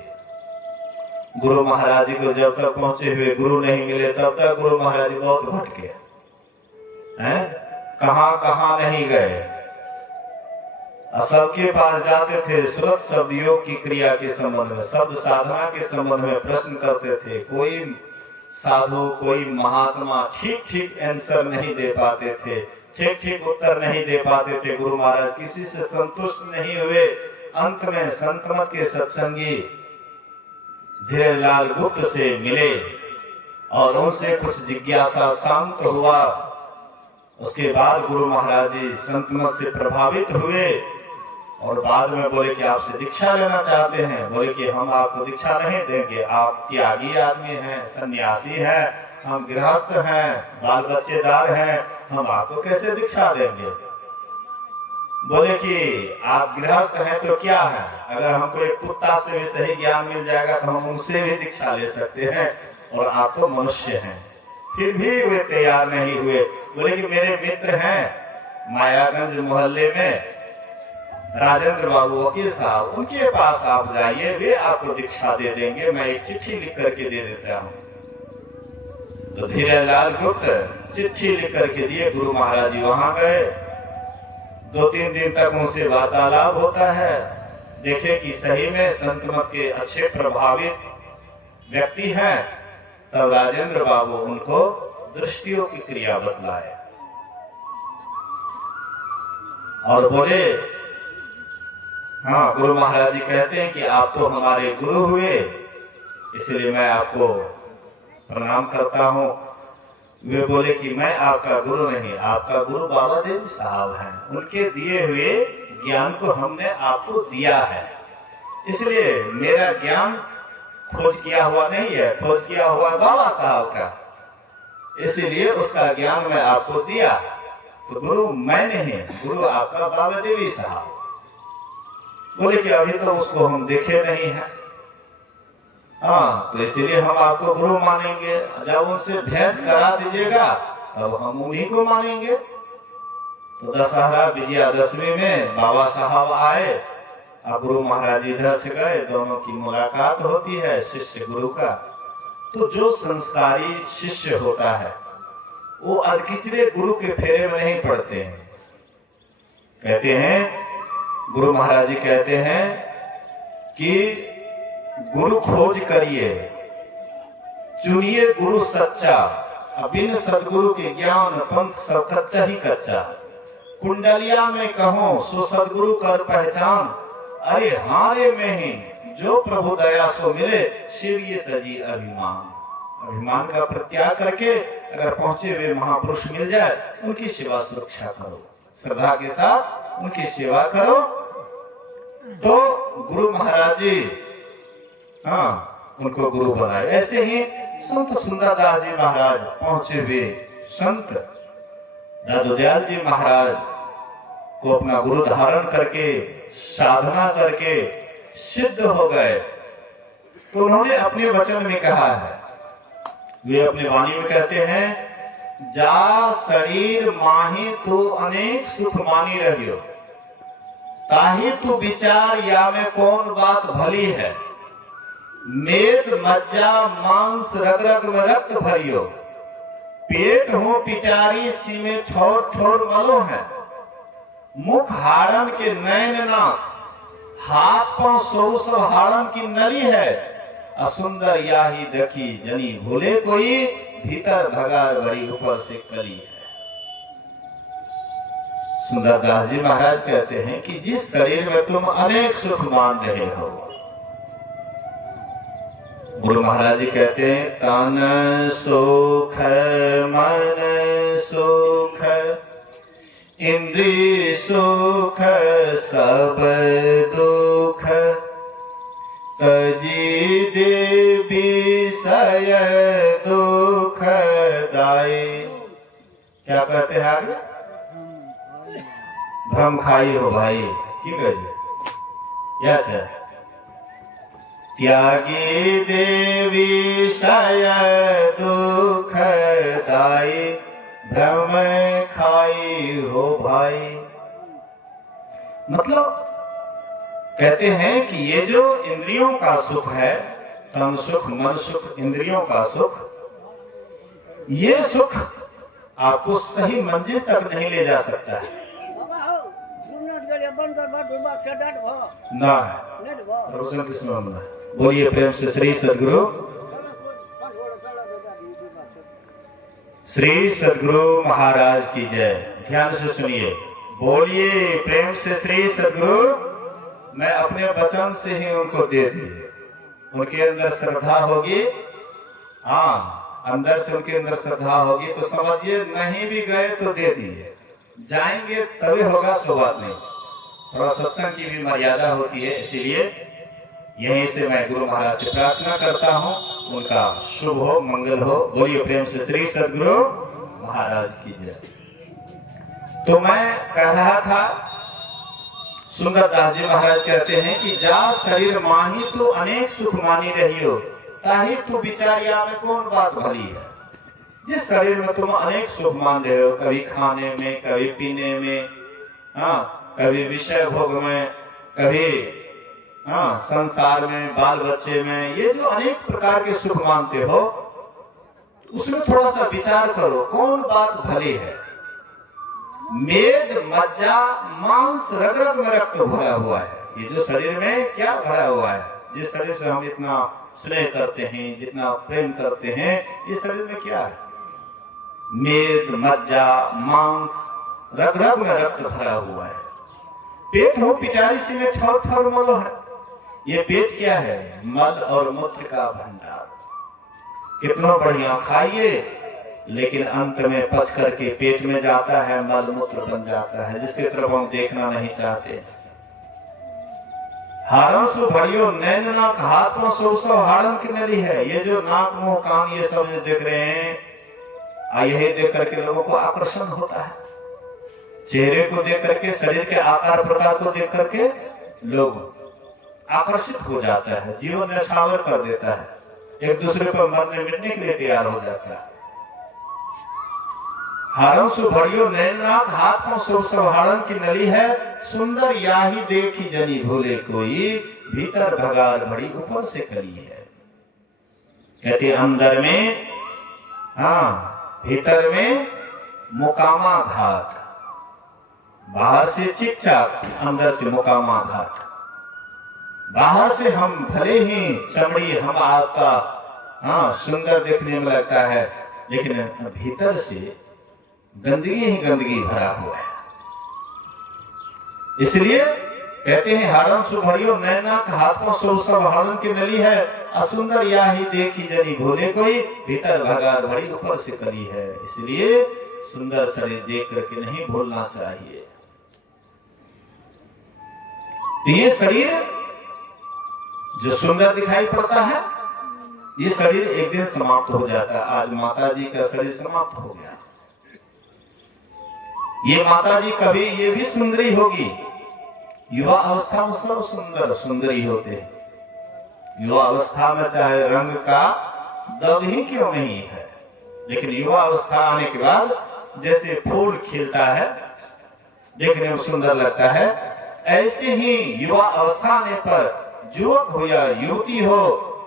गुरु महाराज जी को जब तक पहुंचे हुए गुरु नहीं मिले तब तक गुरु महाराज जी बहुत भटके हैं, कहां कहां नहीं गए। सबके पास जाते थे, सुरत शब्द योग की क्रिया के संबंध में, शब्द साधना के संबंध में प्रश्न करते थे। कोई साधु कोई महात्मा ठीक ठीक आंसर नहीं दे पाते थे, ठीक ठीक उत्तर नहीं दे पाते थे। गुरु महाराज किसी से संतुष्ट नहीं हुए। अंत में संतमत के सत्संगी धीरेलाल गुप्त से मिले और उनसे कुछ जिज्ञासा शांत हुआ। उसके बाद गुरु महाराज जी संतमत से प्रभावित हुए और बाद में बोले कि आपसे दीक्षा लेना चाहते हैं। बोले कि हम आपको दीक्षा नहीं देंगे, आप त्यागी आदमी हैं, सन्यासी हैं, हम गृहस्थ हैं, बाल बच्चेदार हैं, हम आपको कैसे दीक्षा देंगे। बोले कि आप गृहस्थ हैं तो क्या है, अगर हमको एक कुत्ता से भी सही ज्ञान मिल जाएगा तो हम उनसे भी दीक्षा ले सकते हैं, और आप तो मनुष्य हैं। फिर भी वे तैयार नहीं हुए। बोले कि मेरे मित्र हैं मायागंज मोहल्ले में राजेंद्र बाबू वकील साहब, उनके पास आप जाइए, वे आपको दीक्षा दे देंगे, मैं एक चिट्ठी लिख करके दे देता हूँ। तो धीरेलाल गुप्त चिट्ठी लिख करके दिए। गुरु महाराज जी वहां गए। 2-3 दिन तक उनसे वार्तालाप होता है। देखे कि सही में संतमत के अच्छे प्रभावित व्यक्ति हैं। तब राजेंद्र बाबू उनको दृष्टियों की क्रिया बतलाए और बोले, हाँ गुरु महाराज जी कहते हैं कि आप तो हमारे गुरु हुए, इसलिए मैं आपको प्रणाम करता हूँ। वे बोले कि मैं आपका गुरु नहीं, आपका गुरु बाबा देव साहब हैं, उनके दिए हुए ज्ञान को हमने आपको दिया है, इसलिए मेरा ज्ञान खोज किया हुआ नहीं है, खोज किया हुआ बाबा साहब का, इसलिए उसका ज्ञान मैं आपको दिया। तो गुरु मैं नहीं, गुरु आपका बाबा देवी साहब। बोले कि अभी तो उसको हम देखे नहीं है, हाँ तो इसीलिए हम आपको गुरु मानेंगे, जब उनसे भेंट करा दीजिएगा तब हम उन्हीं को मानेंगे। तो दशहरा विजयादशमी में बाबा साहब आए, अब गुरु महाराज जी इधर से गए, दोनों की मुलाकात होती है शिष्य गुरु का। तो जो संस्कारी शिष्य होता है वो अधकिचरे गुरु के फेरे में नहीं पड़ते हैं। कहते हैं गुरु महाराज जी कहते हैं कि गुरु खोज करिए, चुनिए गुरु सच्चा, बिन सदगुरु के ज्ञान पंथ सब कच्चा ही कच्चा। कुंडलिया में कहो सो सदगुरु कर पहचान, अरे हारे में ही जो प्रभु दया सो मिले, शिव ये तजी अभिमान। अभिमान का परित्याग करके अगर पहुंचे हुए महापुरुष मिल जाए, उनकी सेवा सुरक्षा करो, श्रद्धा के साथ उनकी सेवा करो। तो गुरु महाराज जी उनको गुरु बनाए। ऐसे ही संत सुंदरदास जी महाराज पहुंचे हुए संत दादोदयाल जी महाराज को अपना गुरु धारण करके साधना करके सिद्ध हो गए। तो उन्होंने अपने वचन में कहा है, वे अपने वाणी में कहते हैं, जा शरीर माही तू अनेक सुख मानी रहियो, ताही तू विचार या में कौन बात भली है, मेद मज्जा मांस रग रग में रक्त भरियो, पेट हो पिटारी सी में ठोर ठोर मलो है, मुख हारम के नैन नाक, हाथ पांव सौ सौ हारम की नली है, असुंदर याही दखी जनी भूले कोई, भीतर भगार बड़ी ऊपर से कली है। सुंदरदास जी महाराज कहते हैं कि जिस शरीर में तुम अनेक सुख मान रहे हो, गुरु महाराज जी कहते हैं, तन सुख मन सुख इंद्रिय सुख सब दुख, तजी देवी सय दुख दाई। क्या कहते हैं आगे? भ्रम खाई हो भाई, ठीक है जी, या है त्यागी देवी सय दुख दाई, भ्रम खाई हो भाई। मतलब कहते हैं कि ये जो इंद्रियों का सुख है, तन सुख मन सुख इंद्रियों का सुख, ये सुख आपको सही मंजिल तक नहीं ले जा सकता है ना। रोशन कृष्ण बोलिए प्रेम से श्री सदगुरु, श्री सदगुरु महाराज की जय। ध्यान से सुनिए, बोलिए प्रेम से श्री सदगुरु। मैं अपने वचन से ही उनको दे दिए, उनके अंदर श्रद्धा होगी, अंदर से उनके अंदर श्रद्धा होगी तो समझिए, नहीं भी गए तो दे दिए, जाएंगे तभी होगा, सो बात नहीं। थोड़ा सत्संग की भी मर्यादा होती है, इसीलिए यहीं से मैं गुरु महाराज से प्रार्थना करता हूँ, उनका शुभ हो, मंगल हो। बोलिए प्रेम से श्री सदगुरु महाराज की जय। तो मैं कह रहा था, सुंदरदास जी महाराज कहते हैं कि जा शरीर माही तो अनेक सुख मानी रही हो, ताही तू विचारिया में कौन बात भली है। जिस शरीर में तुम अनेक सुख मान रहे हो, कभी खाने में, कभी पीने में, कभी विषय भोग में, कभी संसार में, बाल बच्चे में, ये जो अनेक प्रकार के सुख मानते हो, उसमें थोड़ा सा विचार करो, कौन बात भली है। मेद मज्जा मांस रग रग में रक्त भरा हुआ है। ये जो शरीर में क्या भरा हुआ है, जिस शरीर से हम इतना स्नेह करते हैं, जितना प्रेम करते हैं, इस शरीर में क्या है? मेद मज्जा मांस रग रग में रक्त भरा हुआ है। पेट हो पिटारी सी में ठोर ठोर मल है। ये पेट क्या है? मल और मूत्र का भंडार। कितना बढ़िया खाइए, लेकिन अंत में पच करके पेट में जाता है, मल मूत्र बन जाता है, जिसकी तरफ हम देखना नहीं चाहते। हारों से भरियो नैन नाक हाथ में सौ सौ हाड़म की नली है। ये जो नाक मुंह कान ये सब जो देख रहे हैं, यही देख करके लोगों को आकर्षण होता है। चेहरे को देख करके, शरीर के आकार प्रकार को देख करके लोग आकर्षित हो जाता है, जीवन न्यौछावर कर देता है, एक दूसरे पर मरने मिटने के लिए तैयार हो जाता है। हारों से भरियो नैन नाक हाथ में सौ सौ हाड़म की नली है। सुंदर याही देखी जनी भूले कोई, भीतर भगार भरी ऊपर से कली है। कहते अंदर में, भीतर में मुकामा घाट, बाहर से चिक चाक, अंदर से मुकामा घाट। बाहर से हम भले ही चमड़ी हम आपका सुंदर देखने में लगता है, लेकिन भीतर से गंदगी ही गंदगी भरा हुआ है। इसलिए कहते हैं हरण सुभरियो नैना हाथों सो सब हरण की नली है, असुंदर या ही देखी जनी भोले कोई, भीतर भगार भरी ऊपर से कली है। इसलिए सुंदर शरीर देख करके नहीं भूलना चाहिए। तो ये शरीर जो सुंदर दिखाई पड़ता है, ये शरीर एक दिन समाप्त हो जाता है। आज माता जी का शरीर समाप्त हो गया। ये माता जी कभी ये भी सुंदरी होगी। युवा अवस्था में सब सुंदर सुंदरी होते हैं। युवा अवस्था में चाहे रंग का दब ही क्यों नहीं है, लेकिन युवा अवस्था आने के बाद जैसे फूल खिलता है, देखने में सुंदर लगता है, ऐसे ही युवा अवस्था आने पर युवक हो या युवती हो,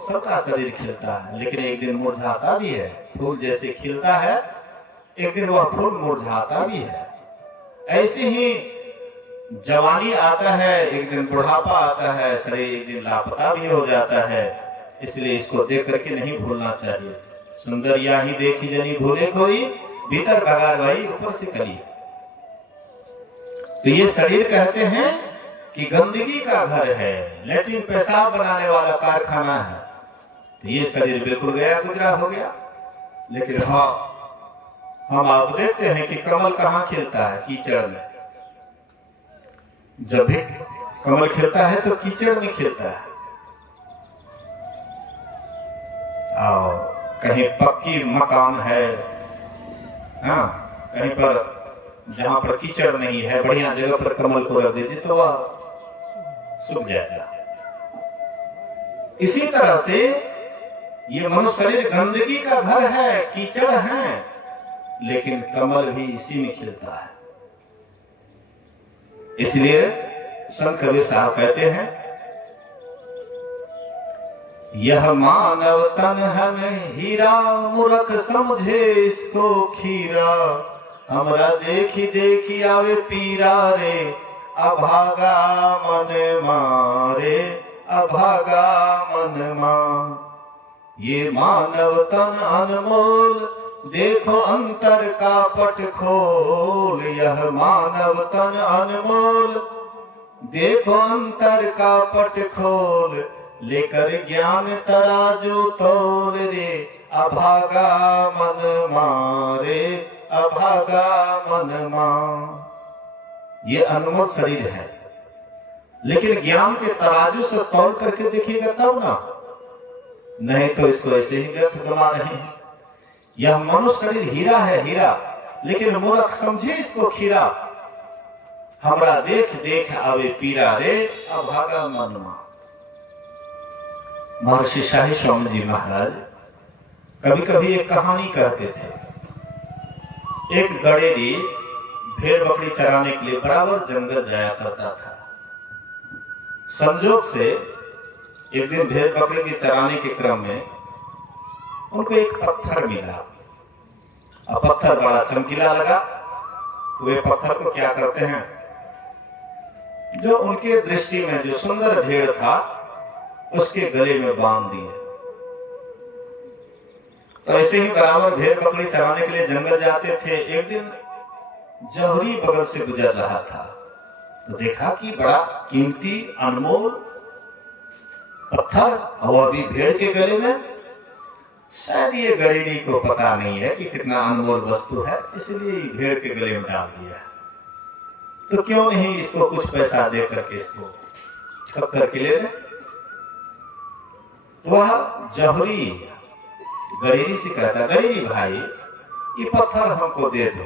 सबका शरीर खिलता है, लेकिन एक दिन मुरझाता भी है। फूल जैसे खिलता है, एक दिन वह फूल मुरझाता भी है। ऐसे ही जवानी आता है, एक दिन बुढ़ापा आता है, शरीर एक दिन लापता भी हो जाता है। इसलिए इसको देख करके नहीं भूलना चाहिए। सुंदर या ही देखी जनी भूले कोई, भीतर भगा गई ऊपर से कली। तो ये शरीर कहते हैं कि गंदगी का घर है, लेटिन पेशाब बनाने वाला कारखाना है। तो ये शरीर बिल्कुल गया गुजरा हो गया। लेकिन हाँ, हम आप देखते हैं कि कमल कहाँ खिलता है? कीचड़ में। जब भी कमल खिलता है तो कीचड़ में खिलता है। और कहीं पक्की मकान है, हाँ, कहीं पर जहां पर कीचड़ नहीं है, बढ़िया जगह पर कमल को रख दीजिए तो वह सूख जाएगा। इसी तरह से ये मनुष्य शरीर गंदगी का घर है, कीचड़ है, लेकिन कमल भी इसी में खिलता है। इसलिए संत कबीर साहब कहते हैं, यह मानव तन है हीरा, मूर्ख समझे इसको खीरा, हमरा देखी देखी आवे पीरा रे, अभागा मन मारे, अभागा मन मां। ये मानव तन अनमोल, देखो अंतर का पट खोल। यह मानव तन अनमोल, देखो अंतर का पट खोल, लेकर ज्ञान तराजू तोल रे, अभागा मन मारे, अभागा मन मां। ये अनमोल शरीर है, लेकिन ज्ञान के तराजू से तौल करके देखिएगा तब ना, नहीं तो इसको ऐसे ही व्यर्थ गवा रहे हैं। यह मनुष्य शरीर हीरा है, हीरा, लेकिन मूर्ख समझे इसको खीरा, हमरा देख देख आवे पीरा रे, अभागा मन मां। महर्षि शाही स्वामी जी महाराज कभी कभी एक कहानी कहते थे। एक गड़ेरी भेड़ बकरी चराने के लिए बराबर जंगल जाया करता था। संजोग से एक दिन भेड़ बकरी के चराने के क्रम में उनको एक पत्थर मिला। अब पत्थर बड़ा चमकीला लगा, तो वे पत्थर को क्या करते हैं, जो उनके दृष्टि में जो सुंदर भेड़ था उसके गले में बांध दिए। तो ऐसे ही बराबर भेड़ बकरी चराने के लिए जंगल जाते थे। एक दिन जौहरी बगल से गुजर रहा था, तो देखा कि बड़ा कीमती अनमोल पत्थर, और अभी भेड़ के गले में। शायद ये गड़ेरी को पता नहीं है कि कितना अनमोल वस्तु है, इसलिए भेड़ के गले में डाल दिया। तो क्यों नहीं इसको कुछ पैसा दे करके इसको छप करके ले लें। वह जौहरी गड़ेरी से कहता, गड़ेरी भाई ये पत्थर हमको दे दो।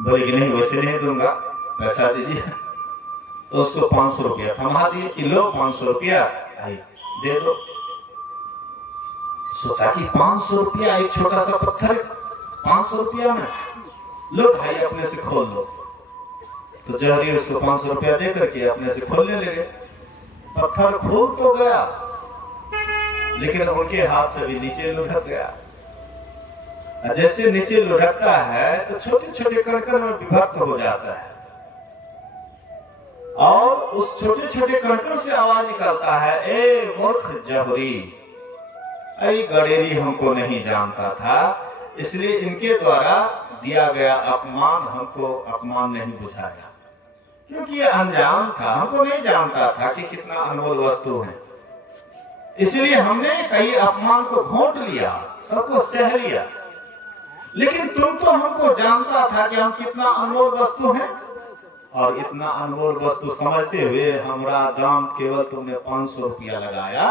बोले कि नहीं, वैसे नहीं दूंगा, पैसा दीजिए। तो उसको 500 रुपया थमा दिए कि लो 500 रुपया भाई दे दो। सोचा कि 500 रुपया, एक छोटा सा पत्थर 500 रुपया में, लो भाई अपने से खोल लो। तो जौहरी उसको 500 रुपया दे करके अपने से खोलने लगे। पत्थर खोल तो गया, लेकिन उनके हाथ से भी नीचे लुढ़क गया। जैसे नीचे लुढ़कता है तो छोटे छोटे कण में विभक्त हो जाता है, और उस छोटे छोटे कण से आवाज निकलता है, ए मूर्ख जौहरी, ऐ गड़ेरी हमको नहीं जानता था, इसलिए इनके द्वारा दिया गया अपमान हमको अपमान नहीं बुझाया। क्योंकि ये अनजान था, हमको नहीं जानता था कि कितना अनमोल वस्तु है। इसलिए हमने कई अपमान को घोंट लिया, सबको सह लिया। लेकिन तुम तो हमको जानता था कि हम कितना अनमोल वस्तु हैं, और इतना अनमोल वस्तु समझते हुए हमारा दाम केवल तुमने 500 रुपया लगाया।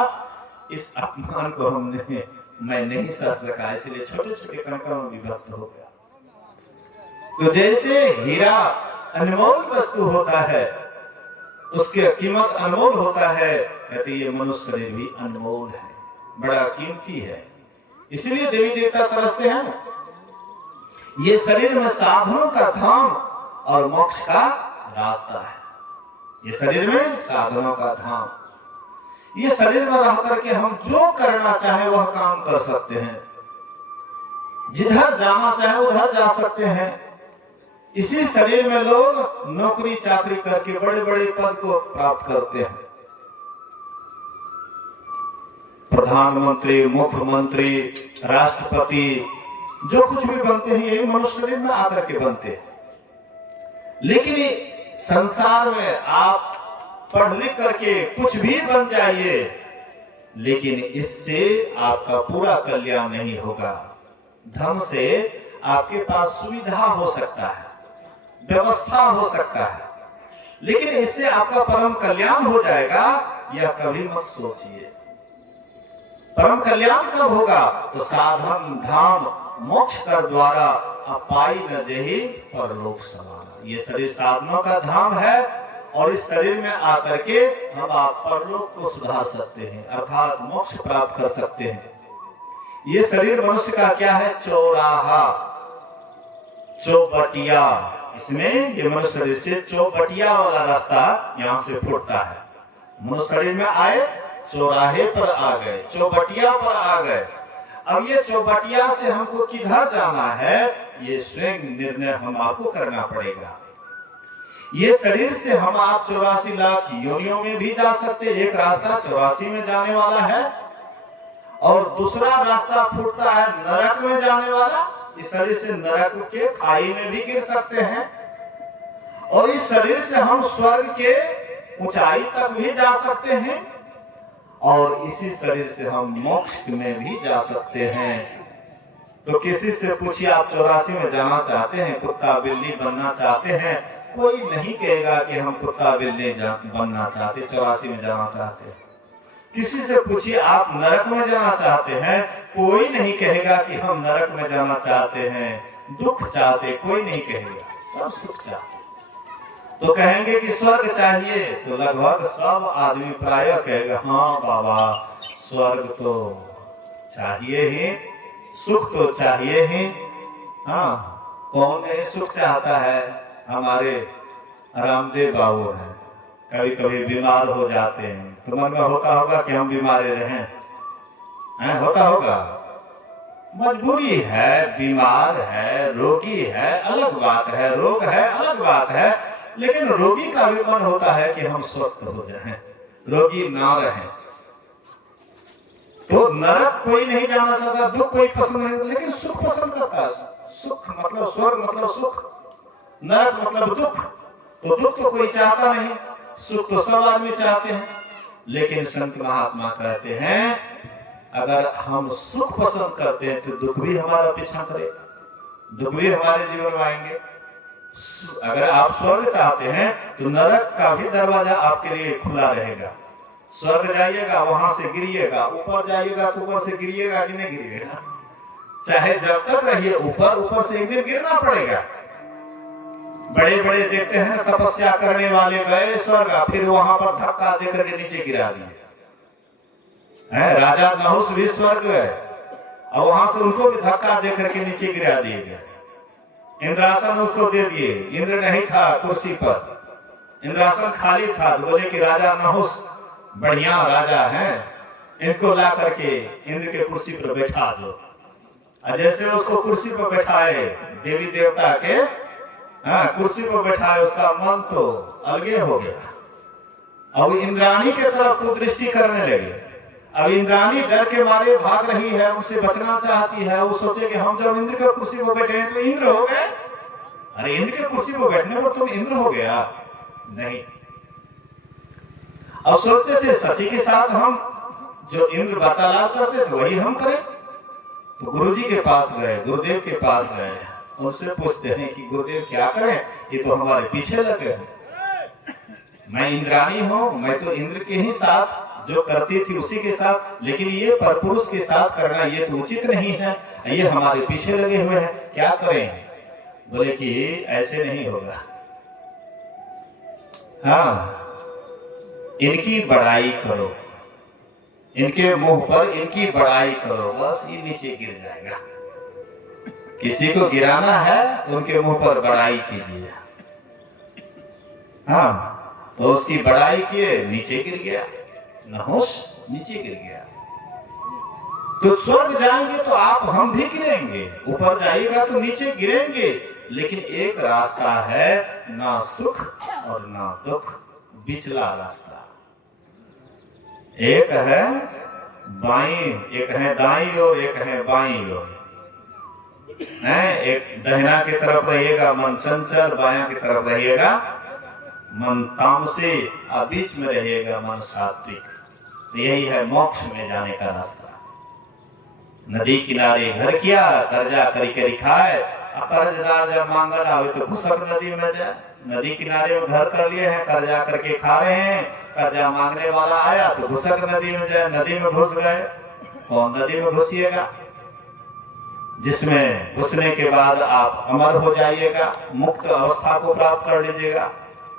इस अपमान को मैं नहीं सह सका, इसलिए छोटे छोटे कणकों में विभक्त हो गया। तो जैसे हीरा अनमोल वस्तु होता है, उसकी कीमत अनमोल होता है, कहते ये मनुष्य शरीर भी अनमोल है, बड़ा कीमती है। इसलिए देवी देवता तरसते हैं। ये शरीर में साधनों का धाम और मोक्ष का रास्ता है। ये शरीर में साधनों का धाम, ये शरीर में रह करके हम जो करना चाहे वह काम कर सकते हैं, जिधर जाना चाहे उधर जा सकते हैं। इसी शरीर में लोग नौकरी चाकरी करके बड़े बड़े पद को प्राप्त करते हैं। प्रधानमंत्री, मुख्यमंत्री, राष्ट्रपति, जो कुछ भी बनते हैं ये मनुष्य शरीर में आकर के बनते हैं। लेकिन संसार में आप पढ़ लिख करके कुछ भी बन जाइए, लेकिन इससे आपका पूरा कल्याण नहीं होगा। धन से आपके पास सुविधा हो सकता है, व्यवस्था हो सकता है, लेकिन इससे आपका परम कल्याण हो जाएगा यह कभी मत सोचिए। परम कल्याण कब होगा? तो साधन धाम मोक्ष कर द्वारा अपाई न जही परलोक समाना। ये शरीर साधनों का धाम है, और इस शरीर में आकर के हम आप परलोक को सुधार सकते हैं, अर्थात मोक्ष प्राप्त कर सकते हैं। ये शरीर मनुष्य का क्या है? चौराहा, चौबटिया। इसमें ये मनुष्य शरीर से चौबटिया वाला रास्ता यहाँ से फूटता है। मनुष्य शरीर में आए, चौराहे पर आ गए, चौबटिया पर आ गए। अब ये चौबटिया से हमको किधर जाना है, ये स्वयं निर्णय हम आपको करना पड़ेगा। ये शरीर से हम आप 84 लाख योनियों में भी जा सकते। एक रास्ता 84 में जाने वाला है, और दूसरा रास्ता फूटता है नरक में जाने वाला। इस शरीर से नरक के खाई में भी गिर सकते हैं, और इस शरीर से हम स्वर्ग के ऊंचाई तक भी जा सकते हैं, और इसी शरीर से हम मोक्ष में भी जा सकते हैं। तो किसी से पूछिए, आप 84 में जाना चाहते हैं, कुत्ता बिल्ली बनना चाहते हैं? कोई नहीं कहेगा कि हम कुत्ता बिल्ली बनना चाहते, 84 में जाना चाहते हैं। किसी से पूछिए, आप नरक में जाना चाहते हैं? कोई नहीं कहेगा कि हम नरक में जाना चाहते हैं। दुख चाहते कोई नहीं कहेगा, सब सुख चाहते। तो कहेंगे कि स्वर्ग चाहिए, तो लगभग सब आदमी प्राय कहेगा हाँ बाबा, स्वर्ग तो चाहिए ही, सुख तो चाहिए ही। हाँ, कौन नहीं सुख चाहता है? हमारे रामदेव बाबू हैं, कभी कभी बीमार हो जाते हैं, तो मन में होता होगा कि हम बीमार रहें, होता होगा। मजबूरी है, बीमार है, रोगी है, अलग बात है, रोग है, अलग बात है। लेकिन रोगी का भी मन होता है कि हम स्वस्थ हो जाएं, रोगी ना रहें। तो नरक कोई नहीं जाना चाहता, दुख कोई पसंद नहीं, लेकिन सुख पसंद करता है। सुख मतलब स्वर्ग मतलब सुख, नरक मतलब दुख। तो दुख तो कोई चाहता नहीं, सुख तो सब आदमी चाहते हैं। लेकिन संत महात्मा कहते हैं, अगर हम सुख पसंद करते हैं तो दुख भी हमारा पीछा करेगा, दुख भी हमारे जीवन में आएंगे। अगर आप स्वर्ग चाहते हैं तो नरक का भी दरवाजा आपके लिए खुला रहेगा। स्वर्ग जाइएगा, वहां से गिरिएगा, ऊपर जाइएगा तो ऊपर से गिरिएगा कि नहीं गिरिएगा? चाहे जब तक रहिए ऊपर, ऊपर से एक दिन गिरना पड़ेगा। बड़े बड़े देखते हैं तपस्या करने वाले गए स्वर्ग, फिर वहां पर धक्का देकर के नीचे गिरा दिए। राजा नहुस भी स्वर्ग गए, और वहां से उनको भी धक्का देकर के नीचे गिरा दिए गए। इंद्रासन उसको दे दिए, इंद्र नहीं था कुर्सी पर, इंद्रासन खाली था। बोले कि राजा नहुस बढ़िया राजा हैं, इनको ला करके इंद्र के कुर्सी पर बैठा दो। जैसे उसको कुर्सी पर बैठाए, देवी देवता के कुर्सी पर बैठाए, उसका मन तो अलगे हो गया। अब इंद्राणी के तरफ को दृष्टि करने लगे। अब इंद्राणी डर के मारे भाग रही है, उसे बचना चाहती है। वो सोचे कि हम जब इंद्र के कुर्सी पर बैठे तो इंद्र हो गए। अरे इंद्र के कुर्सी पर बैठने पर तुम इंद्र हो गया, नहीं। अब सोचते थे सची के साथ हम जो इंद्र वार्तालाप करते थे वही हम करें। तो गुरु जी के पास गए, गुरुदेव के पास गए, उनसे पूछते हैं कि गुरुदेव क्या करें, ये तो हमारे पीछे लगे हैं। मैं इंद्राणी हूँ, मैं तो इंद्र के ही साथ जो करती थी उसी के साथ, लेकिन ये परपुरुष के साथ करना ये तो उचित नहीं है, ये हमारे पीछे लगे हुए हैं, क्या करें? बोले कि ऐसे नहीं होगा। हाँ, इनकी बड़ाई करो, इनके मुंह पर इनकी बड़ाई करो, बस ये नीचे गिर जाएगा। किसी को गिराना है तो उनके मुंह पर बड़ाई कीजिए। हाँ, तो उसकी बड़ाई किए, नीचे गिर गया, नहुष नीचे गिर गया। तो स्वर्ग जाएंगे तो आप हम भी गिरेंगे, ऊपर जाइएगा तो नीचे गिरेंगे, लेकिन एक रास्ता है, ना सुख और ना दुख, बिचला रास्ता। एक है बाईं, एक है दाईं और एक है बाईं ओर। एक दाहिना की तरफ रहिएगा मन चंचल, बायां की तरफ रहिएगा मन तामसी, और बीच में रहेगा मन सात्विक। यही है मोक्ष में जाने का रास्ता। नदी किनारे घर किया, कर्जा करके खाए, कर्जदार जब मांगल आवे तो घुसक नदी में जाए। नदी किनारे में घर कर लिए हैं, कर्जा करके खा रहे हैं, कर्जा मांगने वाला आया तो घुसक नदी में जाए, नदी में घुस गए। कौन नदी में घुसिएगा? जिसमें घुसने के बाद आप अमर हो जाइएगा, मुक्त अवस्था को प्राप्त कर लीजिएगा,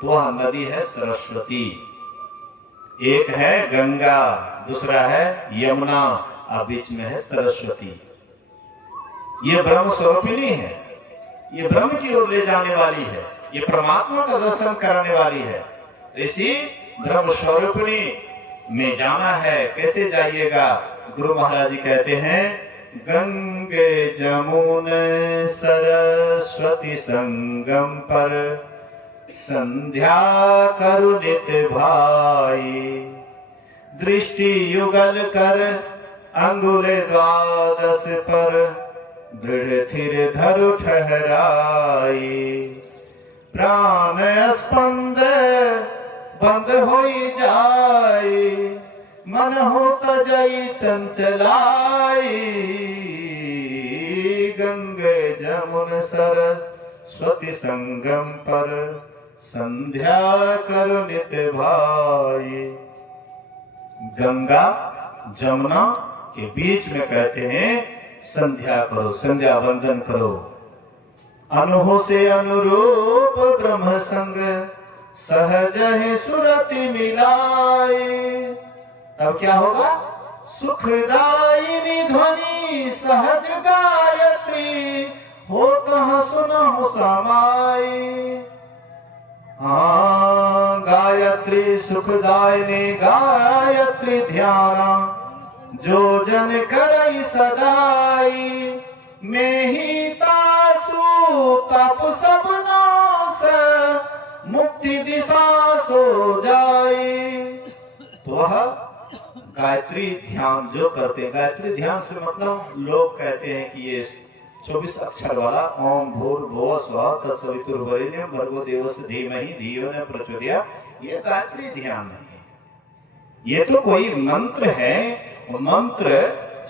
वह नदी है सरस्वती। एक है गंगा, दूसरा है यमुना, और बीच में है सरस्वती। ये ब्रह्म स्वरूपिणी है, ये ब्रह्म की ओर ले जाने वाली है, ये परमात्मा का दर्शन करने वाली है। इसी ब्रह्म स्वरूपिणी में जाना है। कैसे जाइएगा? गुरु महाराज जी कहते हैं, गंगे जमुने सरस्वती संगम पर संध्या करु नित भाई, दृष्टि युगल कर अंगुले द्वादश पर, दृढ़ थिर धरु ठहराई, प्राण स्पंद बंद होई जाई, मन हो तजई चंचलाई, गंगे जमुन सरस्वती संगम पर संध्या करो नित भाई। गंगा जमुना के बीच में कहते हैं संध्या करो, संध्या वंदन करो। अनहो से अनुरूप ब्रह्म संग सहज ही सुरति मिलाई। तब क्या होगा? सुखदायिनी ध्वनि सहज गायत्री, हो तो सुनो समाई। हाँ, गायत्री सुखदायिनी गायत्री ध्याना, जो जन करई सदाई, में ही तासु तप सब नास, मुक्ति दिशा सो जाई। तो वह गायत्री ध्यान जो करते हैं, गायत्री ध्यान से मतलब लोग कहते हैं कि ये 24 अक्षर वाला ओम भूर्भुवः स्वः तत्सवितुर्वरेण्यं भर्गो देवस्य धीमहि धियो न प्रचोदयात्, ये गायत्री ध्यान नहीं है। ये तो कोई मंत्र है, मंत्र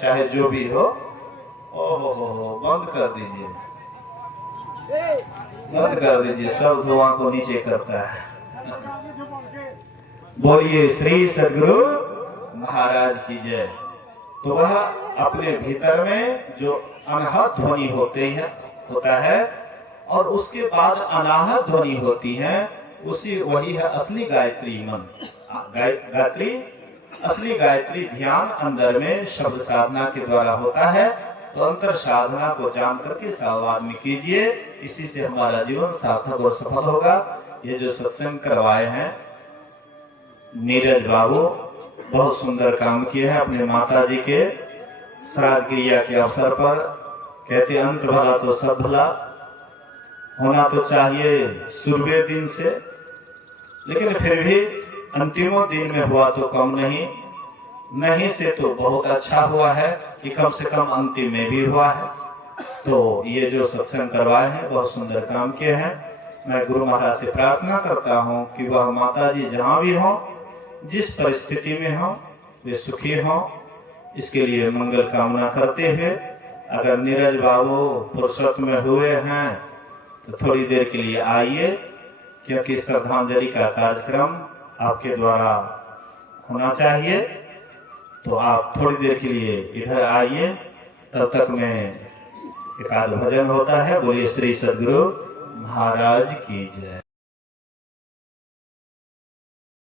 चाहे जो भी हो, ओहो बंद कर दीजिए, बंद कर दीजिए, सब धुआं को नीचे करता है। बोलिए श्री सद्गुरु महाराज की जय। तो वह अपने भीतर में जो अनाहत ध्वनि होता है और उसके बाद अनाहत ध्वनि होती है, उसी वही है असली गायत्री मंत्र। गायत्री असली गायत्री ध्यान अंदर में शब्द साधना के द्वारा होता है। तो अंतर साधना को जान करके संवाद में कीजिए, इसी से हमारा जीवन सार्थक और सफल होगा। ये जो सत्संग करवाए हैं नीरज बाबू, बहुत सुंदर काम किए हैं अपने माता जी के श्राद्ध क्रिया के अवसर पर। कहते अंत भला तो सब भला, होना तो चाहिए शुरुए दिन से, लेकिन फिर भी अंतिमों दिन में हुआ तो कम नहीं से तो बहुत अच्छा हुआ है कि कम से कम अंतिम में भी हुआ है। तो ये जो सत्संग करवाए हैं बहुत सुंदर काम किए हैं। मैं गुरु महाराज से प्रार्थना करता हूँ कि वह माता जी जहाँ भी हों, जिस परिस्थिति में हों, वे सुखी हों। इसके लिए मंगल कामना करते हुए अगर नीरज बाबू फुर्सत में हुए हैं तो थोड़ी देर के लिए आइए, क्योंकि श्रद्धांजलि का कार्यक्रम आपके द्वारा होना चाहिए। तो आप थोड़ी देर के लिए इधर आइए, तब तक में एकाध भजन होता है। बोलिए श्री सद्गुरु महाराज की जय।